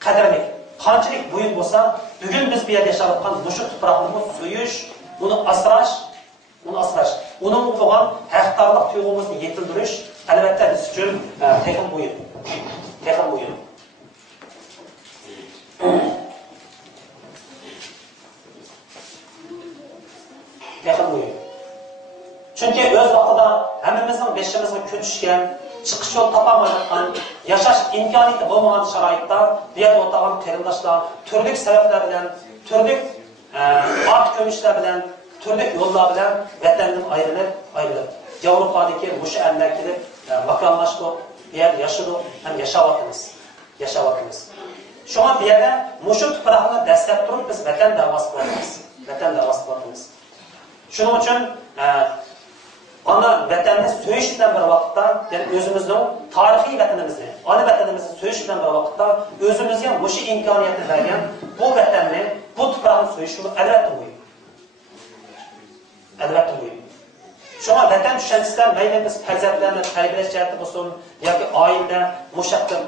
qadrli, qanchalik buyuk bo'lsa, bugun biz bu yerda yashayotgan bu tuproqni so'yish, uni asrash, uning bo'lgan haqdorlik tuyg'umizni yetildirish albatta biz uchun texnik buyuk. Chunki o'z vaqtida hammamizning beshimizga ko'chishgan, chiqish yo'l topamayotgan, yashash imkoniyati bo'lmagan sharoitda bu yerda o'tirgan qarindoshlar turli sabablar bilan, turli ot ko'mishlar bilan, turli yo'llar bilan vatandan ayrilib, Yevropadagi mush ellar kelib makonlashdi, bu yerda yashadi, ham yashayapmiz. Shunga bu yerda mush tuproqni dastlab turib biz vatan da'vosi qilyapmiz. Shuning uchun ana vatanni so'yish bilan bir vaqtda, ya'ni o'zimizning tarixiy vatanimizni, ona vatanimizni so'yish bilan bir vaqtda o'zimizga mush imkoniyatni bergan bu vatanni, bu tuproqni so'yish albatta buyuk. Shunga vatan tushunchasidan mayli biz farzandlarni tarbiyalash jihati bo'lsin yoki oilada mushaqqat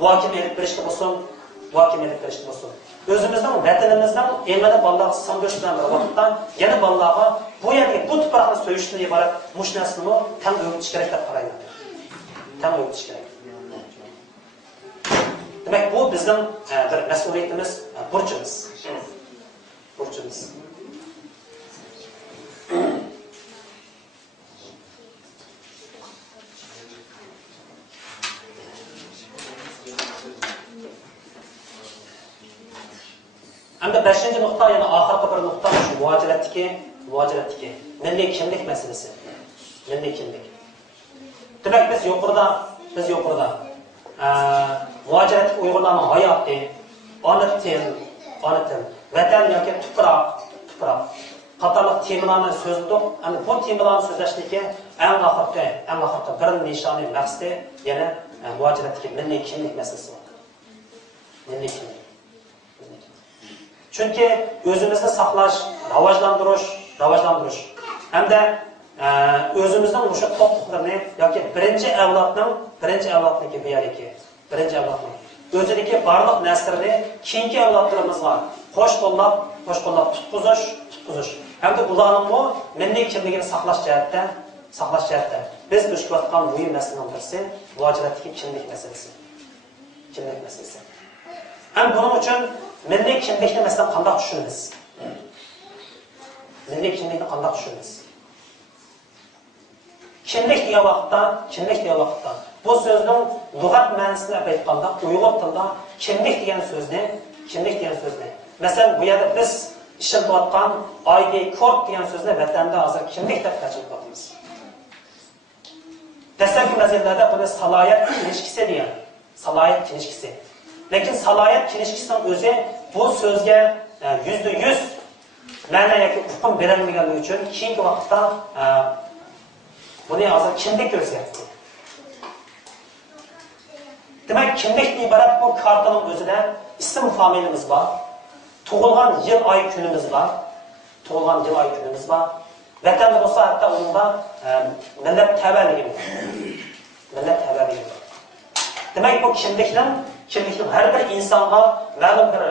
muhokama elib berishda bo'lsin. O'zimizning vatanimizdan emada bolalarga sango'sh bilan bir vaqtda yana bolalarga bu yerga bu tuproqni so'yishdan iborat mush narsani tam o'rgatish kerak deb qarayman. Demak, bu bizning bir mas'uliyatimiz, burchimiz. Hamda 5-nuqta, yana oxirgi bir nuqta shu muvojaratdagi milliy kimlik masalasi. Demak, biz yuqorida muvojaratdagi Uyg'urlarning hayoti, ona til, vatan yoki tuproq qatorliq temalarni so'zladik. Endi bu temalarni so'zlashdagi eng oxirgi bir nishoni maqsadi yana muvojaratdagi milliy kimlik masalasi. Chunki o'zimizni saqlash, rivojlantirish hamda o'zimizning o'sha to'qliqlarni yoki birinchi avlodniki bu yeriki, o'zidagi barliq narslarni keyingi avlodlarimizga qo'shqo'llab tutqizish hamda ularning milliy kimligini saqlash jihatda biz duch kelayotgan muhim masalaning birisi muvojaratdagi kimlik masalasi. Ham buning uchun milliy kimlikni masalan qanday tushunamiz? Kimlik degan vaqtda bu so'zning lug'at ma'nosini aytganda Uyg'ur tilida kimlik degan so'zni masalan bu yerda biz ishlatayotgan ID kod degan so'zni vatanda hozir kimlik deb tarjima qilyapmiz. Dastlabki mazillarda buni salohiyat kinishkisi degan. Lekin salohiyat kinishkisining o'zi bu so'zga %100 ma'no yoki hukm berilmaganligi uchun keyingi vaqtda buni hozir kimlik o'zgartirdi. Demak, kimlikdan iborat bu kartaning o'zida ism familiyamiz bor, tug'ilgan yil oy kunimiz bor. Vatanda bo'lsa hatto unda millat tavalligi bor. Demak, bu kimlikning har bir insonga ma'lum bir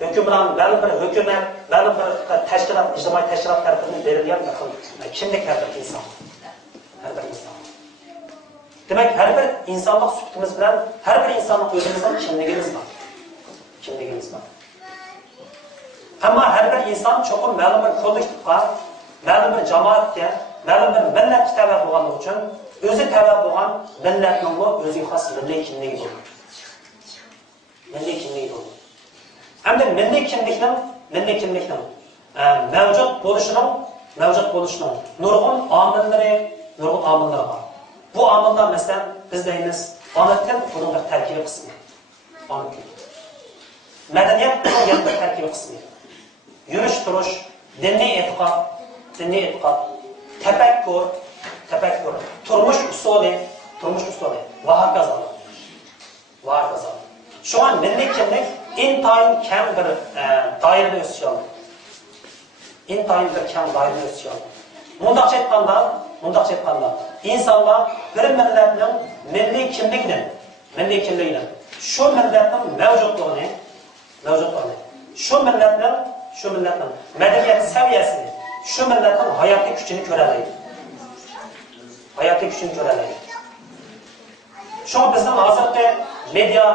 hukmron, ma'lum bir hukumat, ma'lum bir tashkilot, ijtimoiy tashkilot tomonidan berilgan kimlik har bir inson. Demak, har bir insonlik suhbatimiz bilan har bir insonning o'zimizning kimligimiz bor. Ammo har bir inson cho'qim ma'lum bir kollektivga, ma'lum bir jamoatga, ma'lum bir millatga tabe bo'lganligi uchun o'zi tabe bo'lgan millatning o'ziga xos milliy kimligi bor. Hamda milliy kimlikning mavjud bo'lishning nurg'un omillari bor. Bu omillar masalan biz deymiz ona til buning bir tarkibiy qismi. Ona til. Madaniyat buning bir tarkibiy qismi. Yurish turish, diniy e'tiqod, tafakkur, turmush usuli va hokazo. Şu an milliy kimlik intayin keng bir doirada o'sish oldi. Mundaqcha aytganda, insonlar bir millatning milliy kimligini, shu millatning mavjudligini, shu millatning madaniyat saviyasini, shu millatning hayotiy kuchini ko'ralaydi. Şu bizning hozirgi media,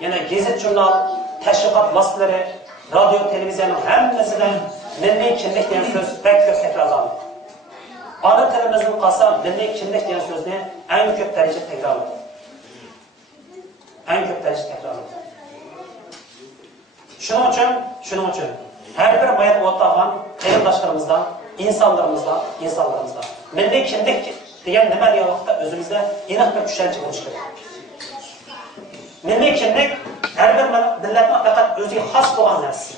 yana gazet, jurnal, tashviqot vositalari, radio, televiziyaning hammasidan milliy kimlik degan so'z pek ko'p takrorlanadi. Ana tilimizning qolsa milliy kimlik degan so'zni eng ko'p darajada takrorlanadi. Shuning uchun har bir mayat o'rtog'an qarindoshlarımızdan, insonlarimizdan milliy kimlik degan nima degan vaqtda o'zimizda aniq bir tushuncha bo'lishi kerak. Milliy kimlik har bir millatning faqat o'ziga xos bo'lgan narsa.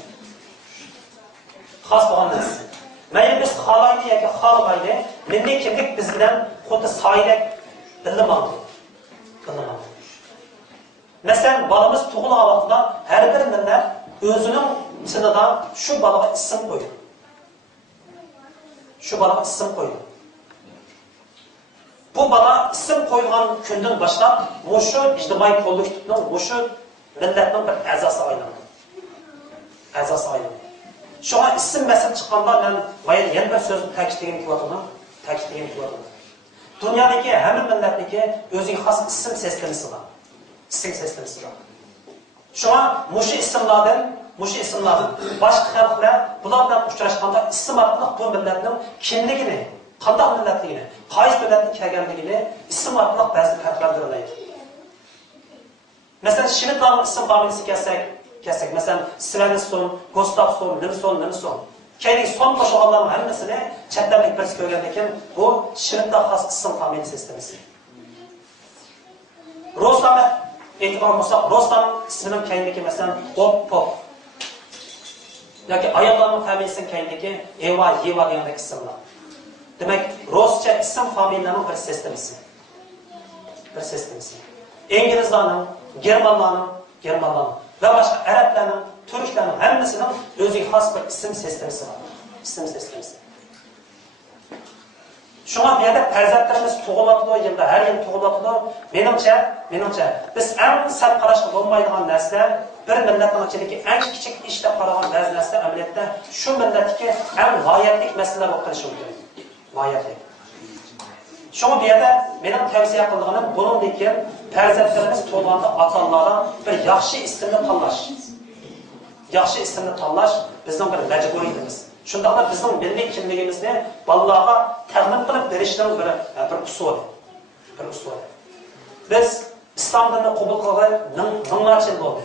Mayli biz xohlaydi yoki xohlamaydi, milliy kimlik biz bilan xuddi soydek bilinmaydi. Masalan, balamiz tug'ilgan vaqtida har bir millat o'zining tilidan shu bolaga ism qo'ydi. Bu bola ism qo'yilgan kundan boshlab mushu ijtimoiy kollektivning, mushu millatning bir a'zosi aylandi. Şuna isim mesele çıkanlar ben yeni bir söz ta'kidlagan kelyapman. Dünyadaki hamma millatniki o'ziga xos isim sistemasi bor. Şuna mushu isimlardan boshqa xalqlar bular bilan uchrashganda ism orqali bu millatning kimligini, qanday millatligini, qaysi millatdan kelganligini ism orqali ba'zi farqlar bildiradi. Masalan, Shvedlarning ism familiyasiga kelsak, masalan, Svensson, Gustafsson, Nilsson. Keyin son qo'shilganlarning hammasini chatlarga biz ko'rgandan keyin bu Shvedlar xos ism familiya sistemasi. Rostamni e'tibor qilsak, Rostamning ismining keyindagi masalan Pop. Yoki ayollarning familiyasining keyindagi Eva degandek ismlar. Demak, Ruscha ism familiyalarning bir sistemasi. İngilizlarning, Germanlarning ve başka Araplarning, Türklarning hammasining o'ziga xos bir ism sistemasi bor. Şuna bir yerde farzandlarimiz tug'iladi, yilda har yil tug'iladi. Menimcha biz eng sal qarashga bo'lmaydigan narsa, bir millatning ichidagi eng kichik ishda qaragan ba'zi narsa amaliyotda shu millatdagi eng g'oyatli masalalar bo'lib qolishi mumkin. Şuna bir yerde benim tavsiye qilganim bundan keyin farzandlarimiz tug'ilganda ota-onalarga bir yaxshi ismni tanlash bizning bir majburiyatimiz. Shundaqda bizning milliy kimligimizni bolalarga taqdim qilib berishning bir usuli. Biz islom dinini qabul qilgan minglarcha yil bo'ldi.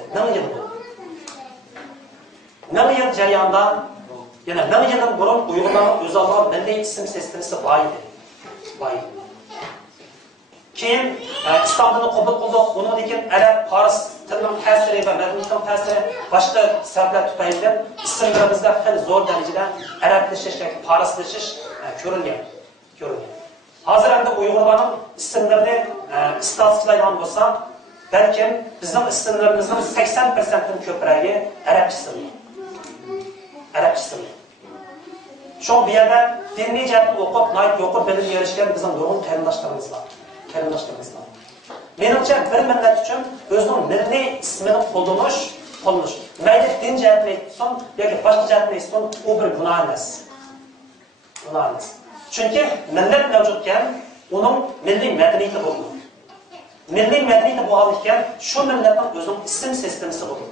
Ming yil jarayonida, yana 1000 yildan burun Uyg'urlarning o'zi olgan milliy ism sistemasi bor edi. Keyin islom dinini qabul qildik. Undan keyin arab, fors tilining ta'siri va madaniyatning ta'siri boshqa sabablar tufayli ismlarimizda xil zo'r darajada arablashish yoki forslashish ko'rilgan. Hozir endi Uyg'urlarning ismlarini istatistiklaydigan bo'lsak, balkim bizning ismlarimizning 80%dan ko'pragi arabcha ismlar. Şu bir yerde diniy jihatni o'qib bilim erishgan bizning nurg'un qarindoshlarimiz bor. Menimcha bir millat uchun o'zining milliy ismini qo'llash, mayli din jihatni aytsin yoki boshqa jihatni aytsin, u bir gunoh emas. Chunki millat mavjudkan, uning milliy madaniyati bo'ldi. Milliy madaniyati bo'lgan, shu millatning o'zining ism sistemasi bo'ldi.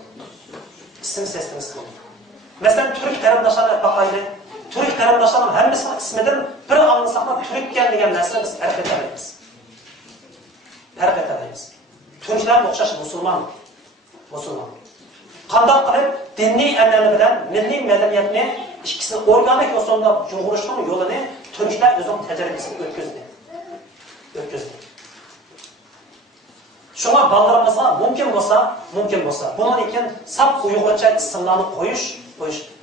Masalan, turk qarindoshlarni taqayli Türk qarindoshlarning hammasining ismidan bir anglashaqda turkkan degan narsa biz farq etamiz. Turklar o'xshash musulmon. Qanday qilib diniy an'ana bilan milliy madaniyatni ikkisini organik yo'sinda yo'g'irishning yo'lini turklar o'zining tajribasini o'tkazdi. Shunga balalarımızga mümkün bo'lsa, bunun için sap Uyg'urcha ismlarni qo'yish,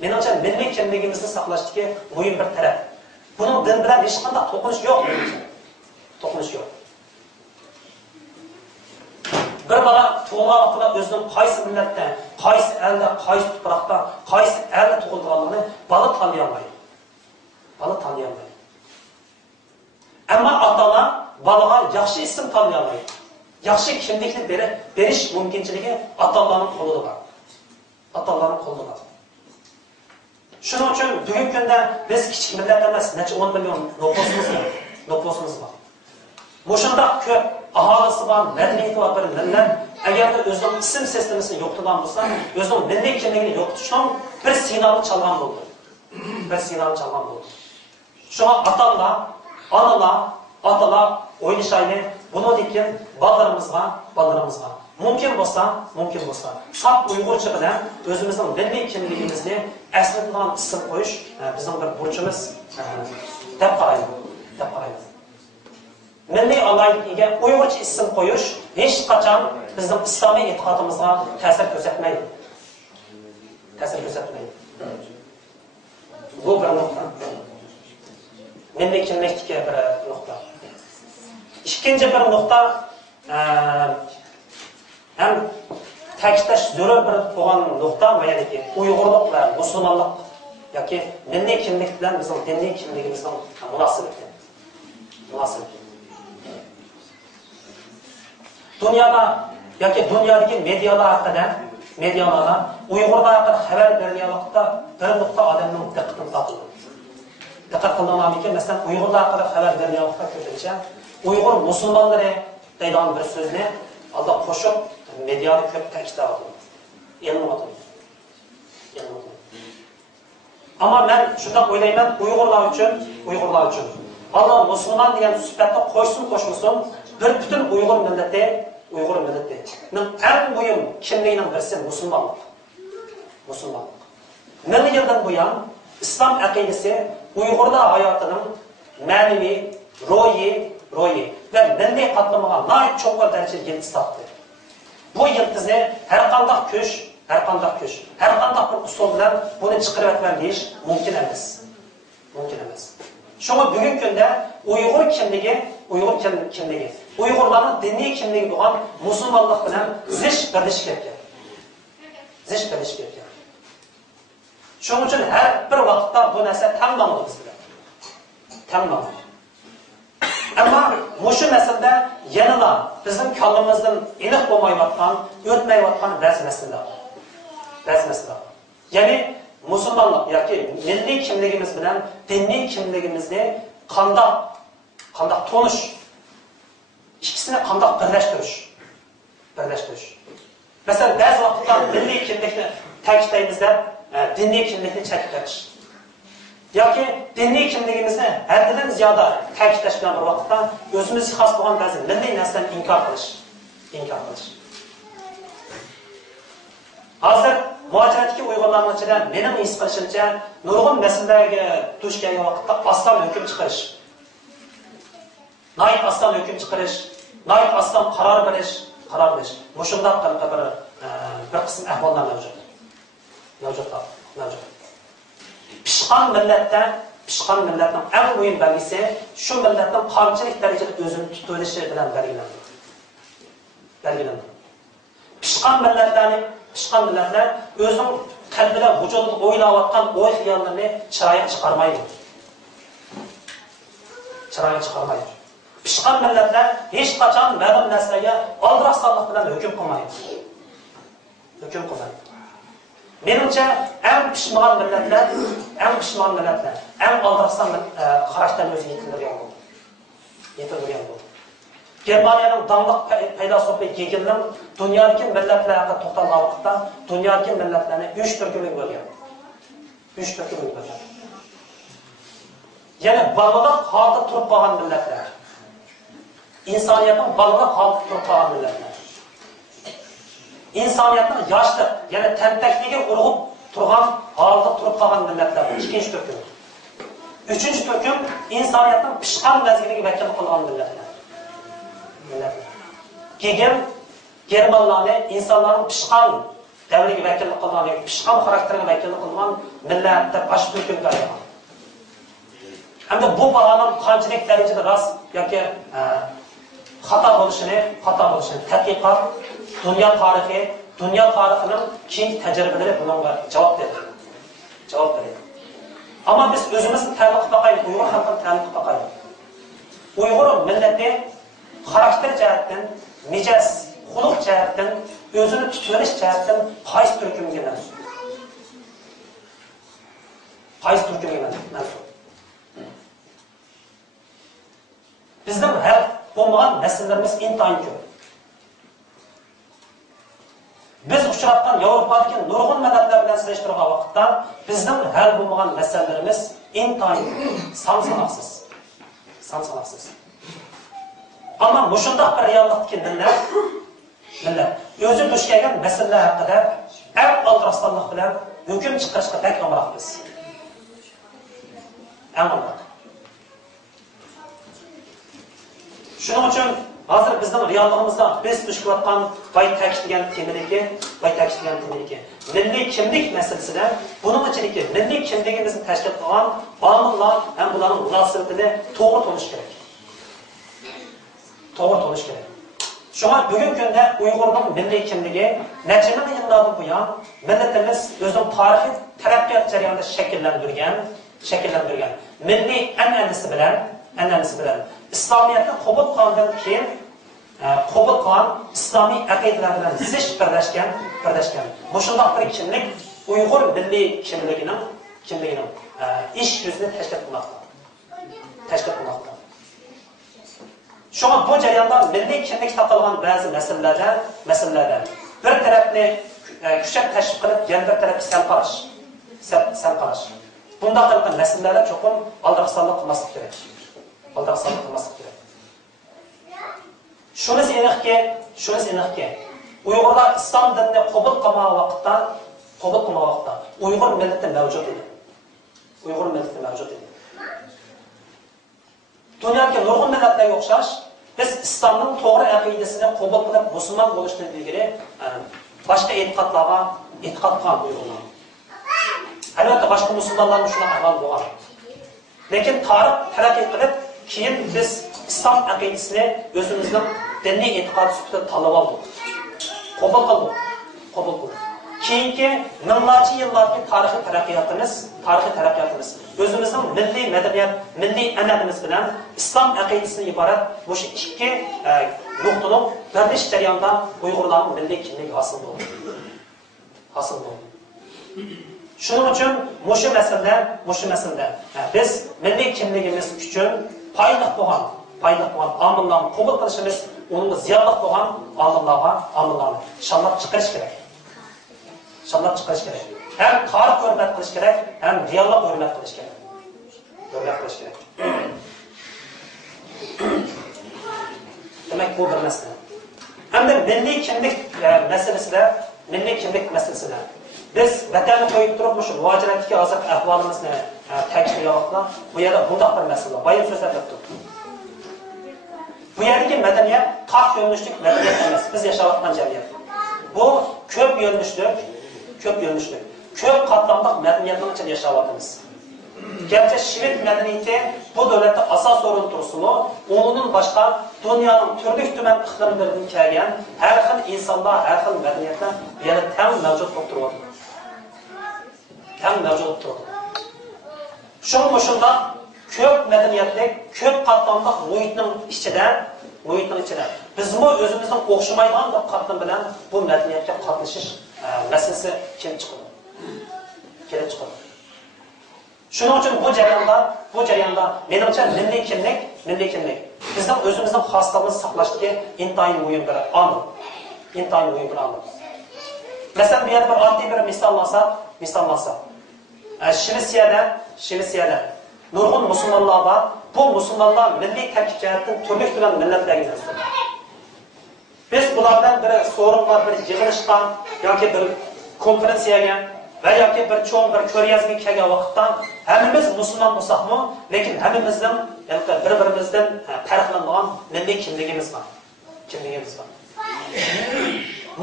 menimcha milliy kimligimizni saqlashdagi muhim bir taraf. Bunun din bilan hech qanday to'qinish yo'q. Bir bola tug'ilgan vaqtida o'zining qaysi millatda, qaysi elda, qaysi tuproqda, qaysi elda tug'ilganligini bola tanlay olmaydi. Ammo ota-ona bolaga yaxshi ism tanlay olmaydi. Yaxshi kimlikni berish mumkinchiligi ota-onaning qo'lida bor. Shuning uchun bugungi kunda biz kichik millat emas, necha 10 million nüfusumuz bor. Mushundaq ko'p aholisi bor, madaniyati bor bir millat agarda o'zining ism sistemasini yo'qotgan bo'lsa, o'zining milliy kimligini yo'qotishning bir signalini chalgan bo'ldi. Shunga ota-onalar, onalar o'ylashayli, bunun için balalarımızga mümkün olsa sap Uyg'urcha bilan o'zimizning milliy kimligimizni aslatadigan ism qo'yish bizning bir burchimiz deb qaraymiz. Milliy alayligiga Uyg'urcha ism qo'yish hech qachon bizning islomiy e'tiqodimizga ta'sir ko'rsatmaydi. Bu bir nuqta. Milliy kimlikdagi bir nuqta. İkinci bir nokta hem ta'kidlash zarur bir bo'lgan nokta yani ki Uyg'urlik ve Müslümanlık yoki milliy kimlik bilan bizning diniy kimligimizning munosabati. Dunyoda yoki dunyodagi medialarda Uyg'urlar haqida xabar berilganlikda bir nokta odamning diqqatini tortdi. Diqqat qilganman, masalan Uyg'urlar haqida xabar berilganlikda ko'pincha Uyg'ur musulmonlari deydigan bir so'zni alda qo'shib mediada ko'p ta'kidladi. Yanılmadım. Ama ben shunday o'ylayman, Uyg'urlar uchun Allah musulmon degan sifatni qo'shsin bir bütün Uyg'ur millati ning eng muhim kimligining birisi musulmonlik. Ming yildan buyon islom aqidasi Uyg'urlar hayotining ma'naviy, ro'yi ve milliy qatlamiga nihoyat cho'nqur darajada yildiz topdi. Bu yildizni har qanday kuch, har qanday bir usul bilan buni chiqarib o'tgan deyish mumkin emas. Shunga bugungi kunda Uyg'ur kimligi, Uyg'urlarning diniy kimligi bo'lgan musulmonlik bilan zich birlashib ketgan. Shuning uchun har bir vaqtda bu narsa tanlanadi biz bilan. Ama mushu masalada yanada bizim kallamızdan aniq bo'lmayotgan, o'tmayotgan ba'zi masalalar. Yani musulmonlik yoki milliy kimligimiz bilan diniy kimligimizni qanday tonish, ikkisini qanday birlashtirish. Masalan, ba'zi vaqtda milliy kimlikni ta'kidlaymiz deb diniy kimlikni cheklash. Yoki diniy kimligimizni haddidan ziyoda ta'kidlash bilan bir vaqtda o'zimizga xos bo'lgan ba'zi milliy narsalarni inkor qilish. Hozir muhojiratdagi Uyg'urlarning ichida mening his qilishimcha nurg'un masalalarga duch kelgan vaqtda aslan hukm chiqarish. Nayt aslan hukm chiqarish, nayt aslan qaror berish. Mushundaq bir qism ahvollar mavjud. Pishqan millatning eng muhim belgisi shu millatning qanchalik darajada o'zini tutib olishi bilan belgilandi. Pishqan millatlar o'zining qalbida vujudida o'ylayotgan o'y xiyollarni chiroyli chiqarmaydi. Pishqan millatlar hech qachon ma'lum narsalarga oldiraqsonlik bilan hukm qilmaydi. Menimcha eng pishmagan millatlar, eng oldiraqson qarashdan o'zi yetilgan bo'ldi. Germaniyaning dangliq faylasufı Hegelning dunyodagi millatlar haqida to'xtalgan vaqtda dunyodagi millatlarni 3 turkumga bo'lgan. Ya'ni balog'at holda turib qolgan millatlar. İnsoniyatning balog'at holda turib qolgan millatlar. İnsoniyatning yoshlik, ya'ni tantakligi urg'ib turgan, halda turib qolgan millatlar. İkinci turkum. Üçüncü turkum insoniyatning pishqan mezgiliga vakillik qilgan millatlar. Germanlarni insonlarning pishqan davriga vakillik qilgan, pishqan xarakteriga vakillik qilgan millatlar bosh turkumga aylangan. Hamda bu bağlamın qanchalik darajada rost yoki xato bo'lishini tadqiqot, dunyo tarixining keng tajribalari bunga javob beradi. Ama biz o'zimizni tanqid qilib Uyg'ur xalqini tanqid qilib Uyg'ur millati xarakter jihatdan, mijoz, xuluq jihatdan, o'zini tutilish jihatdan qaysi turkumga mansub? Qaysi turkumga mansub? Bizden hal bo'lmagan masalalarimiz intayin ko'p. Biz uchratgan Yevropadagi nurg'un millatlar bilan solishtirgan vaqtda bizden hal bo'lmagan masalalarimiz intayin son-sanoqsiz. Ammo mushundaq bir reallikdagi millat o'zi duch kelgan masalalar haqida eng aldirastonlik bilan hukm chiqarishga bek amroqmiz. Shuning uchun hozir bizning realligimizda biz duch kelayotgan boy ta'kidlagan temadagi milliy kimlik masalasida buning ichidagi milliy kimligimizni tashkil qilgan omillar ham bularning munosabatini to'g'ri tonish kerak. Shunga bugungi kunda Uyg'urning milliy kimligi necha ming yillardan buyon millatimiz o'zining tarixiy taraqqiyot jarayonida shakllantirgan milliy an'anasi bilan İslamiyatni qabul qilgandan keyin qabul qilgan islomiy aqidalar bilan zich birlashgan. Mushundaq bir kimlik Uyg'ur milliy kimligining ish yuzini tashkil qilmoqda. Shunga bu jarayonda milliy kimlik topilgan ba'zi masalalarda bir tarafni kuchab tashviq qilib, yana bir tarafni sal qarash. Bunda qilgan masalalar cho'qim aldirasonlik qilmaslik kerak. Şunisi aniqki, Uyg'urlar islom dinini qabul qilmagan vaqtda Uyg'ur millati mavjud edi. Dunyodagi nurg'un millatlarga o'xshash, biz islomning to'g'ri aqidasini qabul qilib musulmon bo'lishdan ilgari boshqa e'tiqodlarga qilgan Uyg'urlar. Albatta boshqa musulmonlar shunday ahvol bo'lgan. Lekin tarix taraqqiy qilib keyin biz islom aqidasini o'zimizning diniy e'tiqod sifatida tanlab oldik. Qabul qildik. Keyingi minglarcha yillarga tarixiy taraqqiyotimiz o'zimizning milliy madaniyat, milliy an'anamiz bilan islom aqidasidan iborat bu ikki nuqtaning birlesh jarayonida Uyg'urlarning milliy kimligi hosil bo'ldi. Shuning uchun mushu masalada biz milliy kimligimiz uchun payliq bo'lgan omillarni qabul qilishimiz, unga ziyonli bo'lgan omillarni shallab chiqarish kerak. Hem tarix hurmat qilish kerak, hem diyalog hurmat qilish kerak. Demak, bu bir masala. Hamda milliy kimlik masalasida biz vatanni qo'yib turib, shu muhojiratdagi hozir ahvolimizni ta'kidlayapmiz. Bu yerda bundoq bir masala, bayam so'zlar turibdi. Bu yerdagi madaniyat taq yo'nalishlik madaniyat emas, biz yashayotgan jamiyat. Bu ko'p yo'nalishlik, ko'p qatlamli madaniyatning ichida yashayapmiz. Gerçi Şivit medeniyeti bu devlette asas o'rin tursa-mu, onun başqa dunyoning turli tuman iqlimlaridan kelgan har xil insonlar, har xil madaniyatlar yana tam mavjud bo'lib turibdi. Shunga ko'p madaniyatlik, ko'p qatlamli muhitning ichida bizmi o'zimizning o'xshamaydigan qatlam bilan bu madaniyatga qatnashish masalasi kelib chiqadi. Shuning uchun bu jarayonda menimcha milliy kimlik bizning o'zimizning xosligimizni saqlashga intayin muhim bir omil. Masalan, bu yerda bir oddiy bir misol olsak, Shvetsiyada nurg'un musulmonlar bor. Bu musulmonlar milliy tarkib jihatdan turli tuman millatlarga mansub. Biz bulardan bir so'rinlar, bir yig'ilishga yoki bir konferensiyaga va yoki bir cho'ng bir ko'ryazma kelgan vaqtda hammamiz musulmon bo'lsakmi, lekin hammamizning bir-birimizdan farqlanadigan milliy kimligimiz bor. Kimligimiz bor.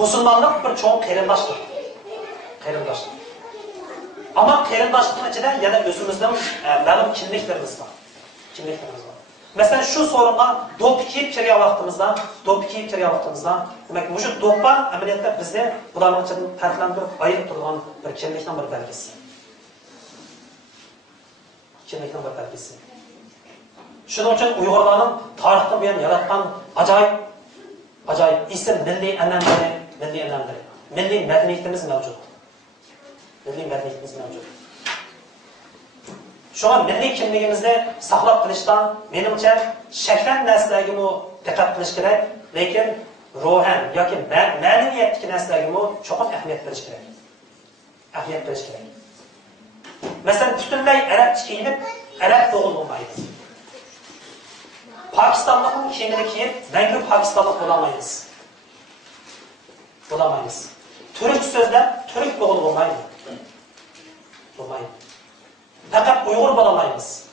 Musulmonlik bir cho'ng qarindoshlik. Qarindoshlik. Ama qarindoshlikning ichida yana o'zimizning ma'lum kimliklarimiz bor. Kimliklarimiz bor. Mesela şu sorunga do'p kiyib kirgan vaqtimizda, demak, shu do'ppa amaliyotda bizni bularning ichidan farqlantirib ayirib turgan bir kimlikning bir belgisi. Kimlikning bir belgisi. Shuning uchun Uyg'urlarning tarixdan buyon yaratgan ajoyib ism milliy an'analar, milliy madaniyatimiz mavjud. Şu an milliy kimligimizni saqlab qilishdan menimcha shaklan narsalarga diqqat qilish kerak, lekin ruhan yoki ma'naviyatdagi narsalarga cho'qim ahamiyat berish kerak. Masalan, butunlay arabcha kiyinib, arab tug'ilmaymiz. Pokistonlikning kiyimini kiyib, mangu pokistonlik bo'lolmaymiz. Turk so'zlab, turk tug'ilmaydi. Fakat Uyghur bolalaymiz.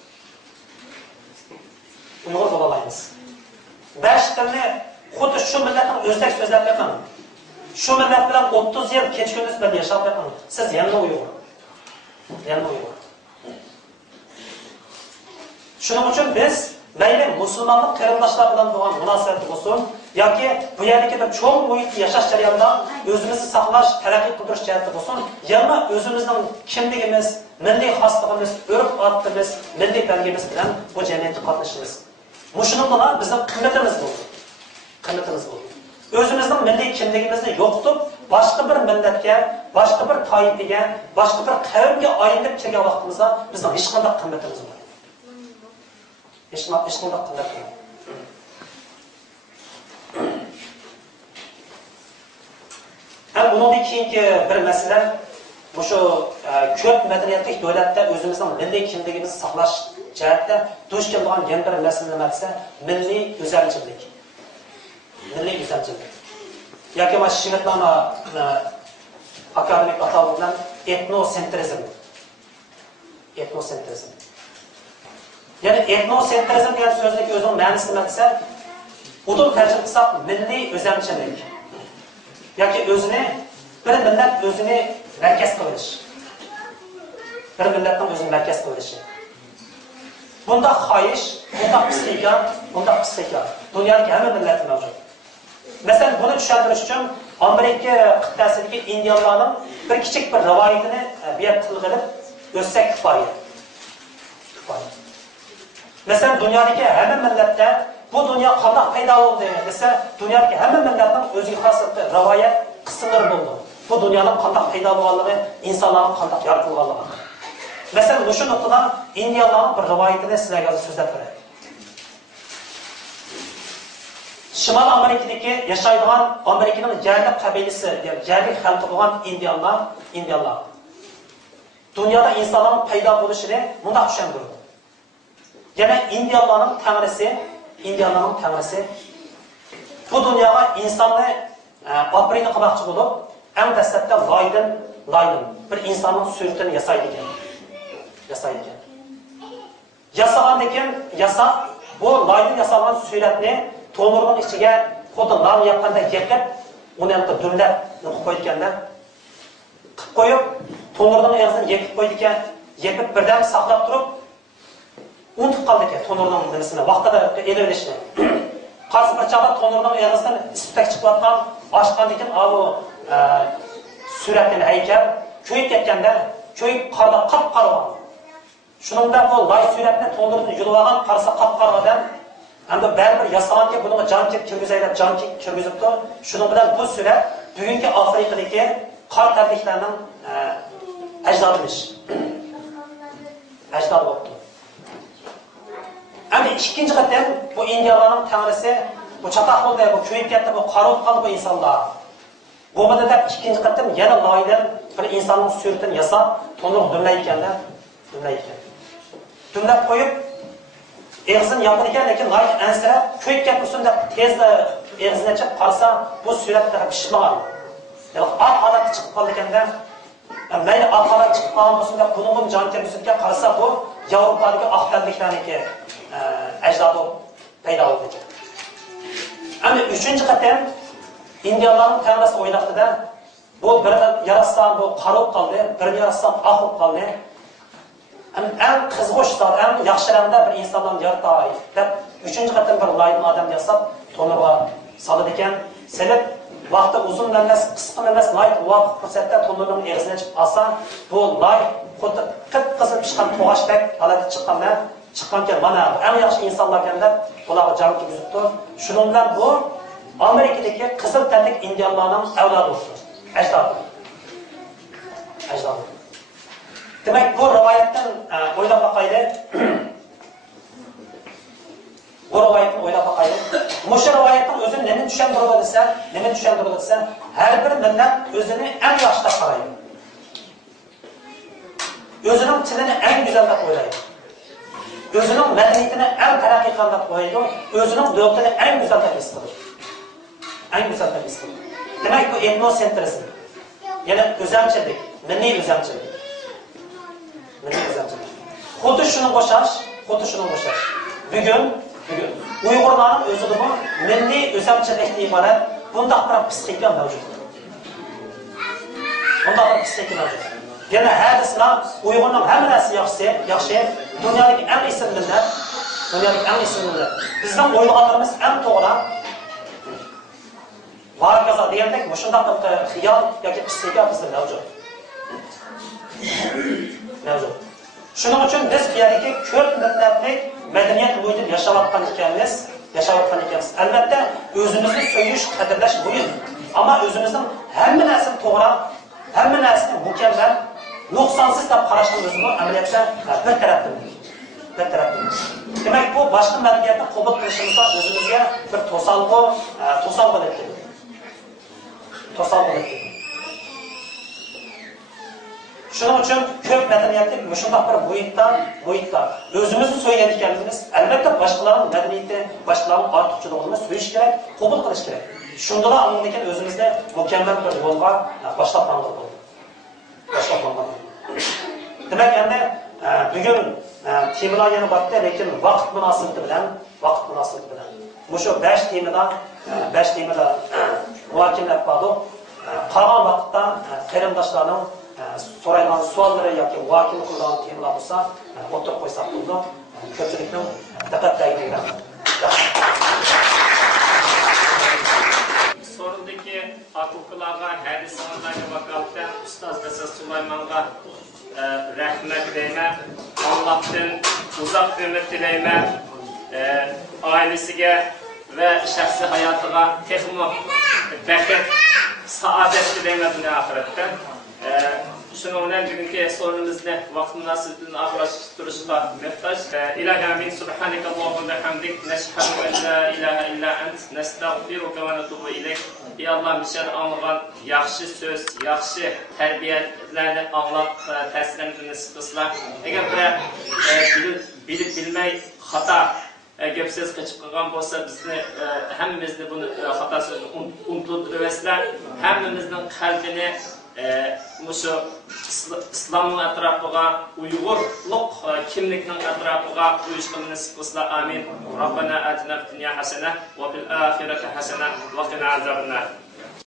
Beş tilni xuddi shu millatning o'zidek so'zlab beqin. Shu millat bilan 30 yil kech kunduz birga yashab beqin. Siz yana Uyg'ur. Shuning uchun biz mayli musulmonlik qarindoshlar bilan bo'lgan munosabat bo'lsin, yoki bu yerdagi bir cho'ng muhitda yashash jarayonida o'zimizni saqlash, taraqqiy qildirish jihati bo'lsin, yana o'zimizning kimligimiz, milliy xosligimiz, urf-odatimiz, milliy belgimiz bilan bu jamiyatga qatnashimiz. Shundan bilan bizning qimmatimiz bo'ldi. O'zimizning milliy kimligimizni yo'qotib, boshqa bir millatga, boshqa bir toifaga, boshqa bir qavmga aylanib kelgan vaqtimizda bizning hech qanday qimmatimiz bo'lmaydi. Hech qanday qimmat bo'lmaydi. Bundan keyingi bir masala shu ko'p madaniyatli davlatda o'zimizning milliy kimligimizni saqlash jihatda duch kelgan yana bir masala nima desa, milliy o'zanchilik. Yoki mana Shvetlana akademik atavi bilan etnosentrizm. Ya'ni etnosentrizm degan so'zning o'zining ma'nosi nima desa, udum tarjima qilsak milliy o'zanchilik. Yoki o'zini bir millat o'zini merkez qilish. Bir millatning o'zini merkez qilishi. Bunda xohish, bunda psixika. Dunyodagi hamma millatlar mavjud. Masalan, buni tushuntirish uchun Amerika qit'asidagi indianlarning bir kichik bir rivoyatini bu yerda tilg'ilib o'tsak kifoya. Masalan, dunyodagi hamma millatda bu dunyo qanday paydo bo'ldi desa, dunyodagi hamma millatning o'ziga xos rivoyat qismlari bo'ldi. Bu dunyoning qanday paydo bo'lganligi, insonlarning qanday yaratilganligi. Masalan, shu nuqtadan indianlarning bir rivoyatini sizlarga so'zlab beraman. Şimal Amerika'daki yaşaydıgan Amerika'nın yerli kabilesi, yerli halkı olan indianlar. Dünyada insanların payda buluşunu bunda düşündürür. Yani indianların tanrısı, bu dünyaya insanı aprini kılakçı bulup, en destekte Laydın, bir insanın sürütünü yasaydı iken. Yasa, bu Laydın yasalan sürətini to'mirning ichiga xuddi non yoqqanda yekib, uni ham dumlab qo'ygan qilib qo'yib, to'mirning og'zini yekib qo'ydi ekan, yekib birdan saqlab turib, unutib qoldi ekan to'mirning nimasini, vaqtida e'lolishni. Qarshi bir chog'da to'mirning og'zidan ispak chiqayotgan, ochgan ekan, bu suratini haykal ko'yib ketganda, ko'yib qorda qop-qora. Shuningda bu loy suratni to'mirni yulib olgan, qarasa qop-qoradan Anda baribir yasalanki bunga jon kirgizibdi. Shuning bilan bu surat bugungi Afrikadagi qor tabiqlarning ajdodimiz. Ajdod bo'ldi. Endi ikkinchi qatam bu indiyalarning tanrisi, bu chatoq bo'ldi, bu ko'yib ketdi, bu qarib qoldi bu insonlar. Bu modada ikkinchi qatam yana loydan bir insonning suratini yasab, to'liq dumlab qo'yib Eğizin yapılırken lekin layık ensirep, köyüp yapılsın da tezde eğizine çıkıp kalsa bu süretle pişman. Yani ak adatı çıkıp kalırken de mayli aqallar chiqib qolgan bo'lsin deb qulunun jon kirmisiga qarasa bu Yevropadagi aqtalliklarniki ajdodi paydo bo'ldi. Ana 3-qatam Indiyalarning tanrisi o'ylaqdida bu birini yarasdan bu qarib qoldi, birini yarasdan aqib qoldi. Eng qizg'ish zot, eng yaxshiranda bir insondan yaratay deb 3-qatam bir loyni odam yasab to'mirga soladi ekan. Selib vaqti uzun emas, qisqa emas, loy vaqt fursatda to'mirning eg'izini ochib olsa, bu loy xuddi qip-qizil pishgan to'g'ashdek holatga chiqqankan mana eng yaxshi insonlardan deb ularga jon kirgizibdi. Shuning bilan bu Amerikadagi qizil tanlik indiyalarning avlodi bo'ldi. Ajdod. Demak, bu rivoyatdan o'ylab boqaylik. Mushu rivoyatning o'zini nima tushuntiradi desa, har bir millat o'zini eng yaxshi deb qaraydi. O'zining tilini eng go'zal deb o'ylaydi. O'zining madaniyatini eng taraqqiy qilib qo'yadi, o'zining davlatini eng go'zal deb his qiladi. Demak, bu etnosentrizm. Ya'ni o'zamchilik, milliy o'zamchilik. Xuddi shuni qo'shash. Bugun Uyg'urlarning o'zida bu milliy o'zamchilikni iborat bunday bir psixika mavjud. Yana hadislar Uyg'urning hamma narsa yaxshi, dunyodagi eng ism millat. Bizning o'ylaganlarimiz eng to'g'ri. Vargaza degandek, shunday bir xiyol yoki psixika bizda mavjud. Shuning uchun biz bu yerdagi ko'p millatlik madaniyat bo'yicha yashayotgan ekanmiz. Albatta, o'zimizni so'yish, qadrlash muhim. Ammo o'zimizning hamma narsani to'g'ri, hamma narsani mukammal, nuqsonsiz deb qarashimiz bu amaliyotda bir tarafdan. Demak, bu boshqa madaniyatni qabul qilishimizda o'zimizga bir to'salg'i bo'ladi. Shuning uchun ko'p madaniyatlik shunday bir bo'yitda o'zimizni so'ygan ekanimiz, albatta boshqalarning madaniyati, boshqalarning ortiqchiligini so'yish kerak, qabul qilish kerak. Shunda ammo'ndan o'zimizni mukammal bir yo'lga boshlab bo'ldi. Demak, endi bugun temalar yana borda, lekin vaqt munosabati bilan shu 5 temada muhokama qilib, qolgan vaqtda qarindoshlarning so'raydigan savollari yoki muhokama qilgan temalar bo'lsa, o'tirib qo'ysak bo'ldi. Ko'pchilikning diqqatiga Sorundaki akılkılarga, hadislarga vakalten Ustaz Desa Süleyman'a rahmet deyme, Allah'tan uzak ömür dileyme, ailesine ve şahsi hayatına tekmo, bereket, saadet dileyme dünya ahiretten. Şununla bugünkü sorunumuzda vaqt münasebetini ahırlaştırışla muhtaç. İlahi amin, subhaneke Allahümme hamdik, neşhadu en la ilahe illa ent, nestağfiruke ve netubu ilek. Ey Allah, bizden anlayan yaxşı söz, yaxşı terbiyelerini anlap, təsirlərini sıkıslar. Eğer bilip bilmey hata, göpsüz kaçıp kalgan olsa bizni, hemimizde bunu hata sözünü unutuversinler, hemimizin kalbini Muşu İslam'ın etrafıga, Uygurluk kimlikinin etrafıga uyuşkılını sıkısla amin. Rabbena atina fid dunya hasene ve fil ahireti hasene ve qina azabennar.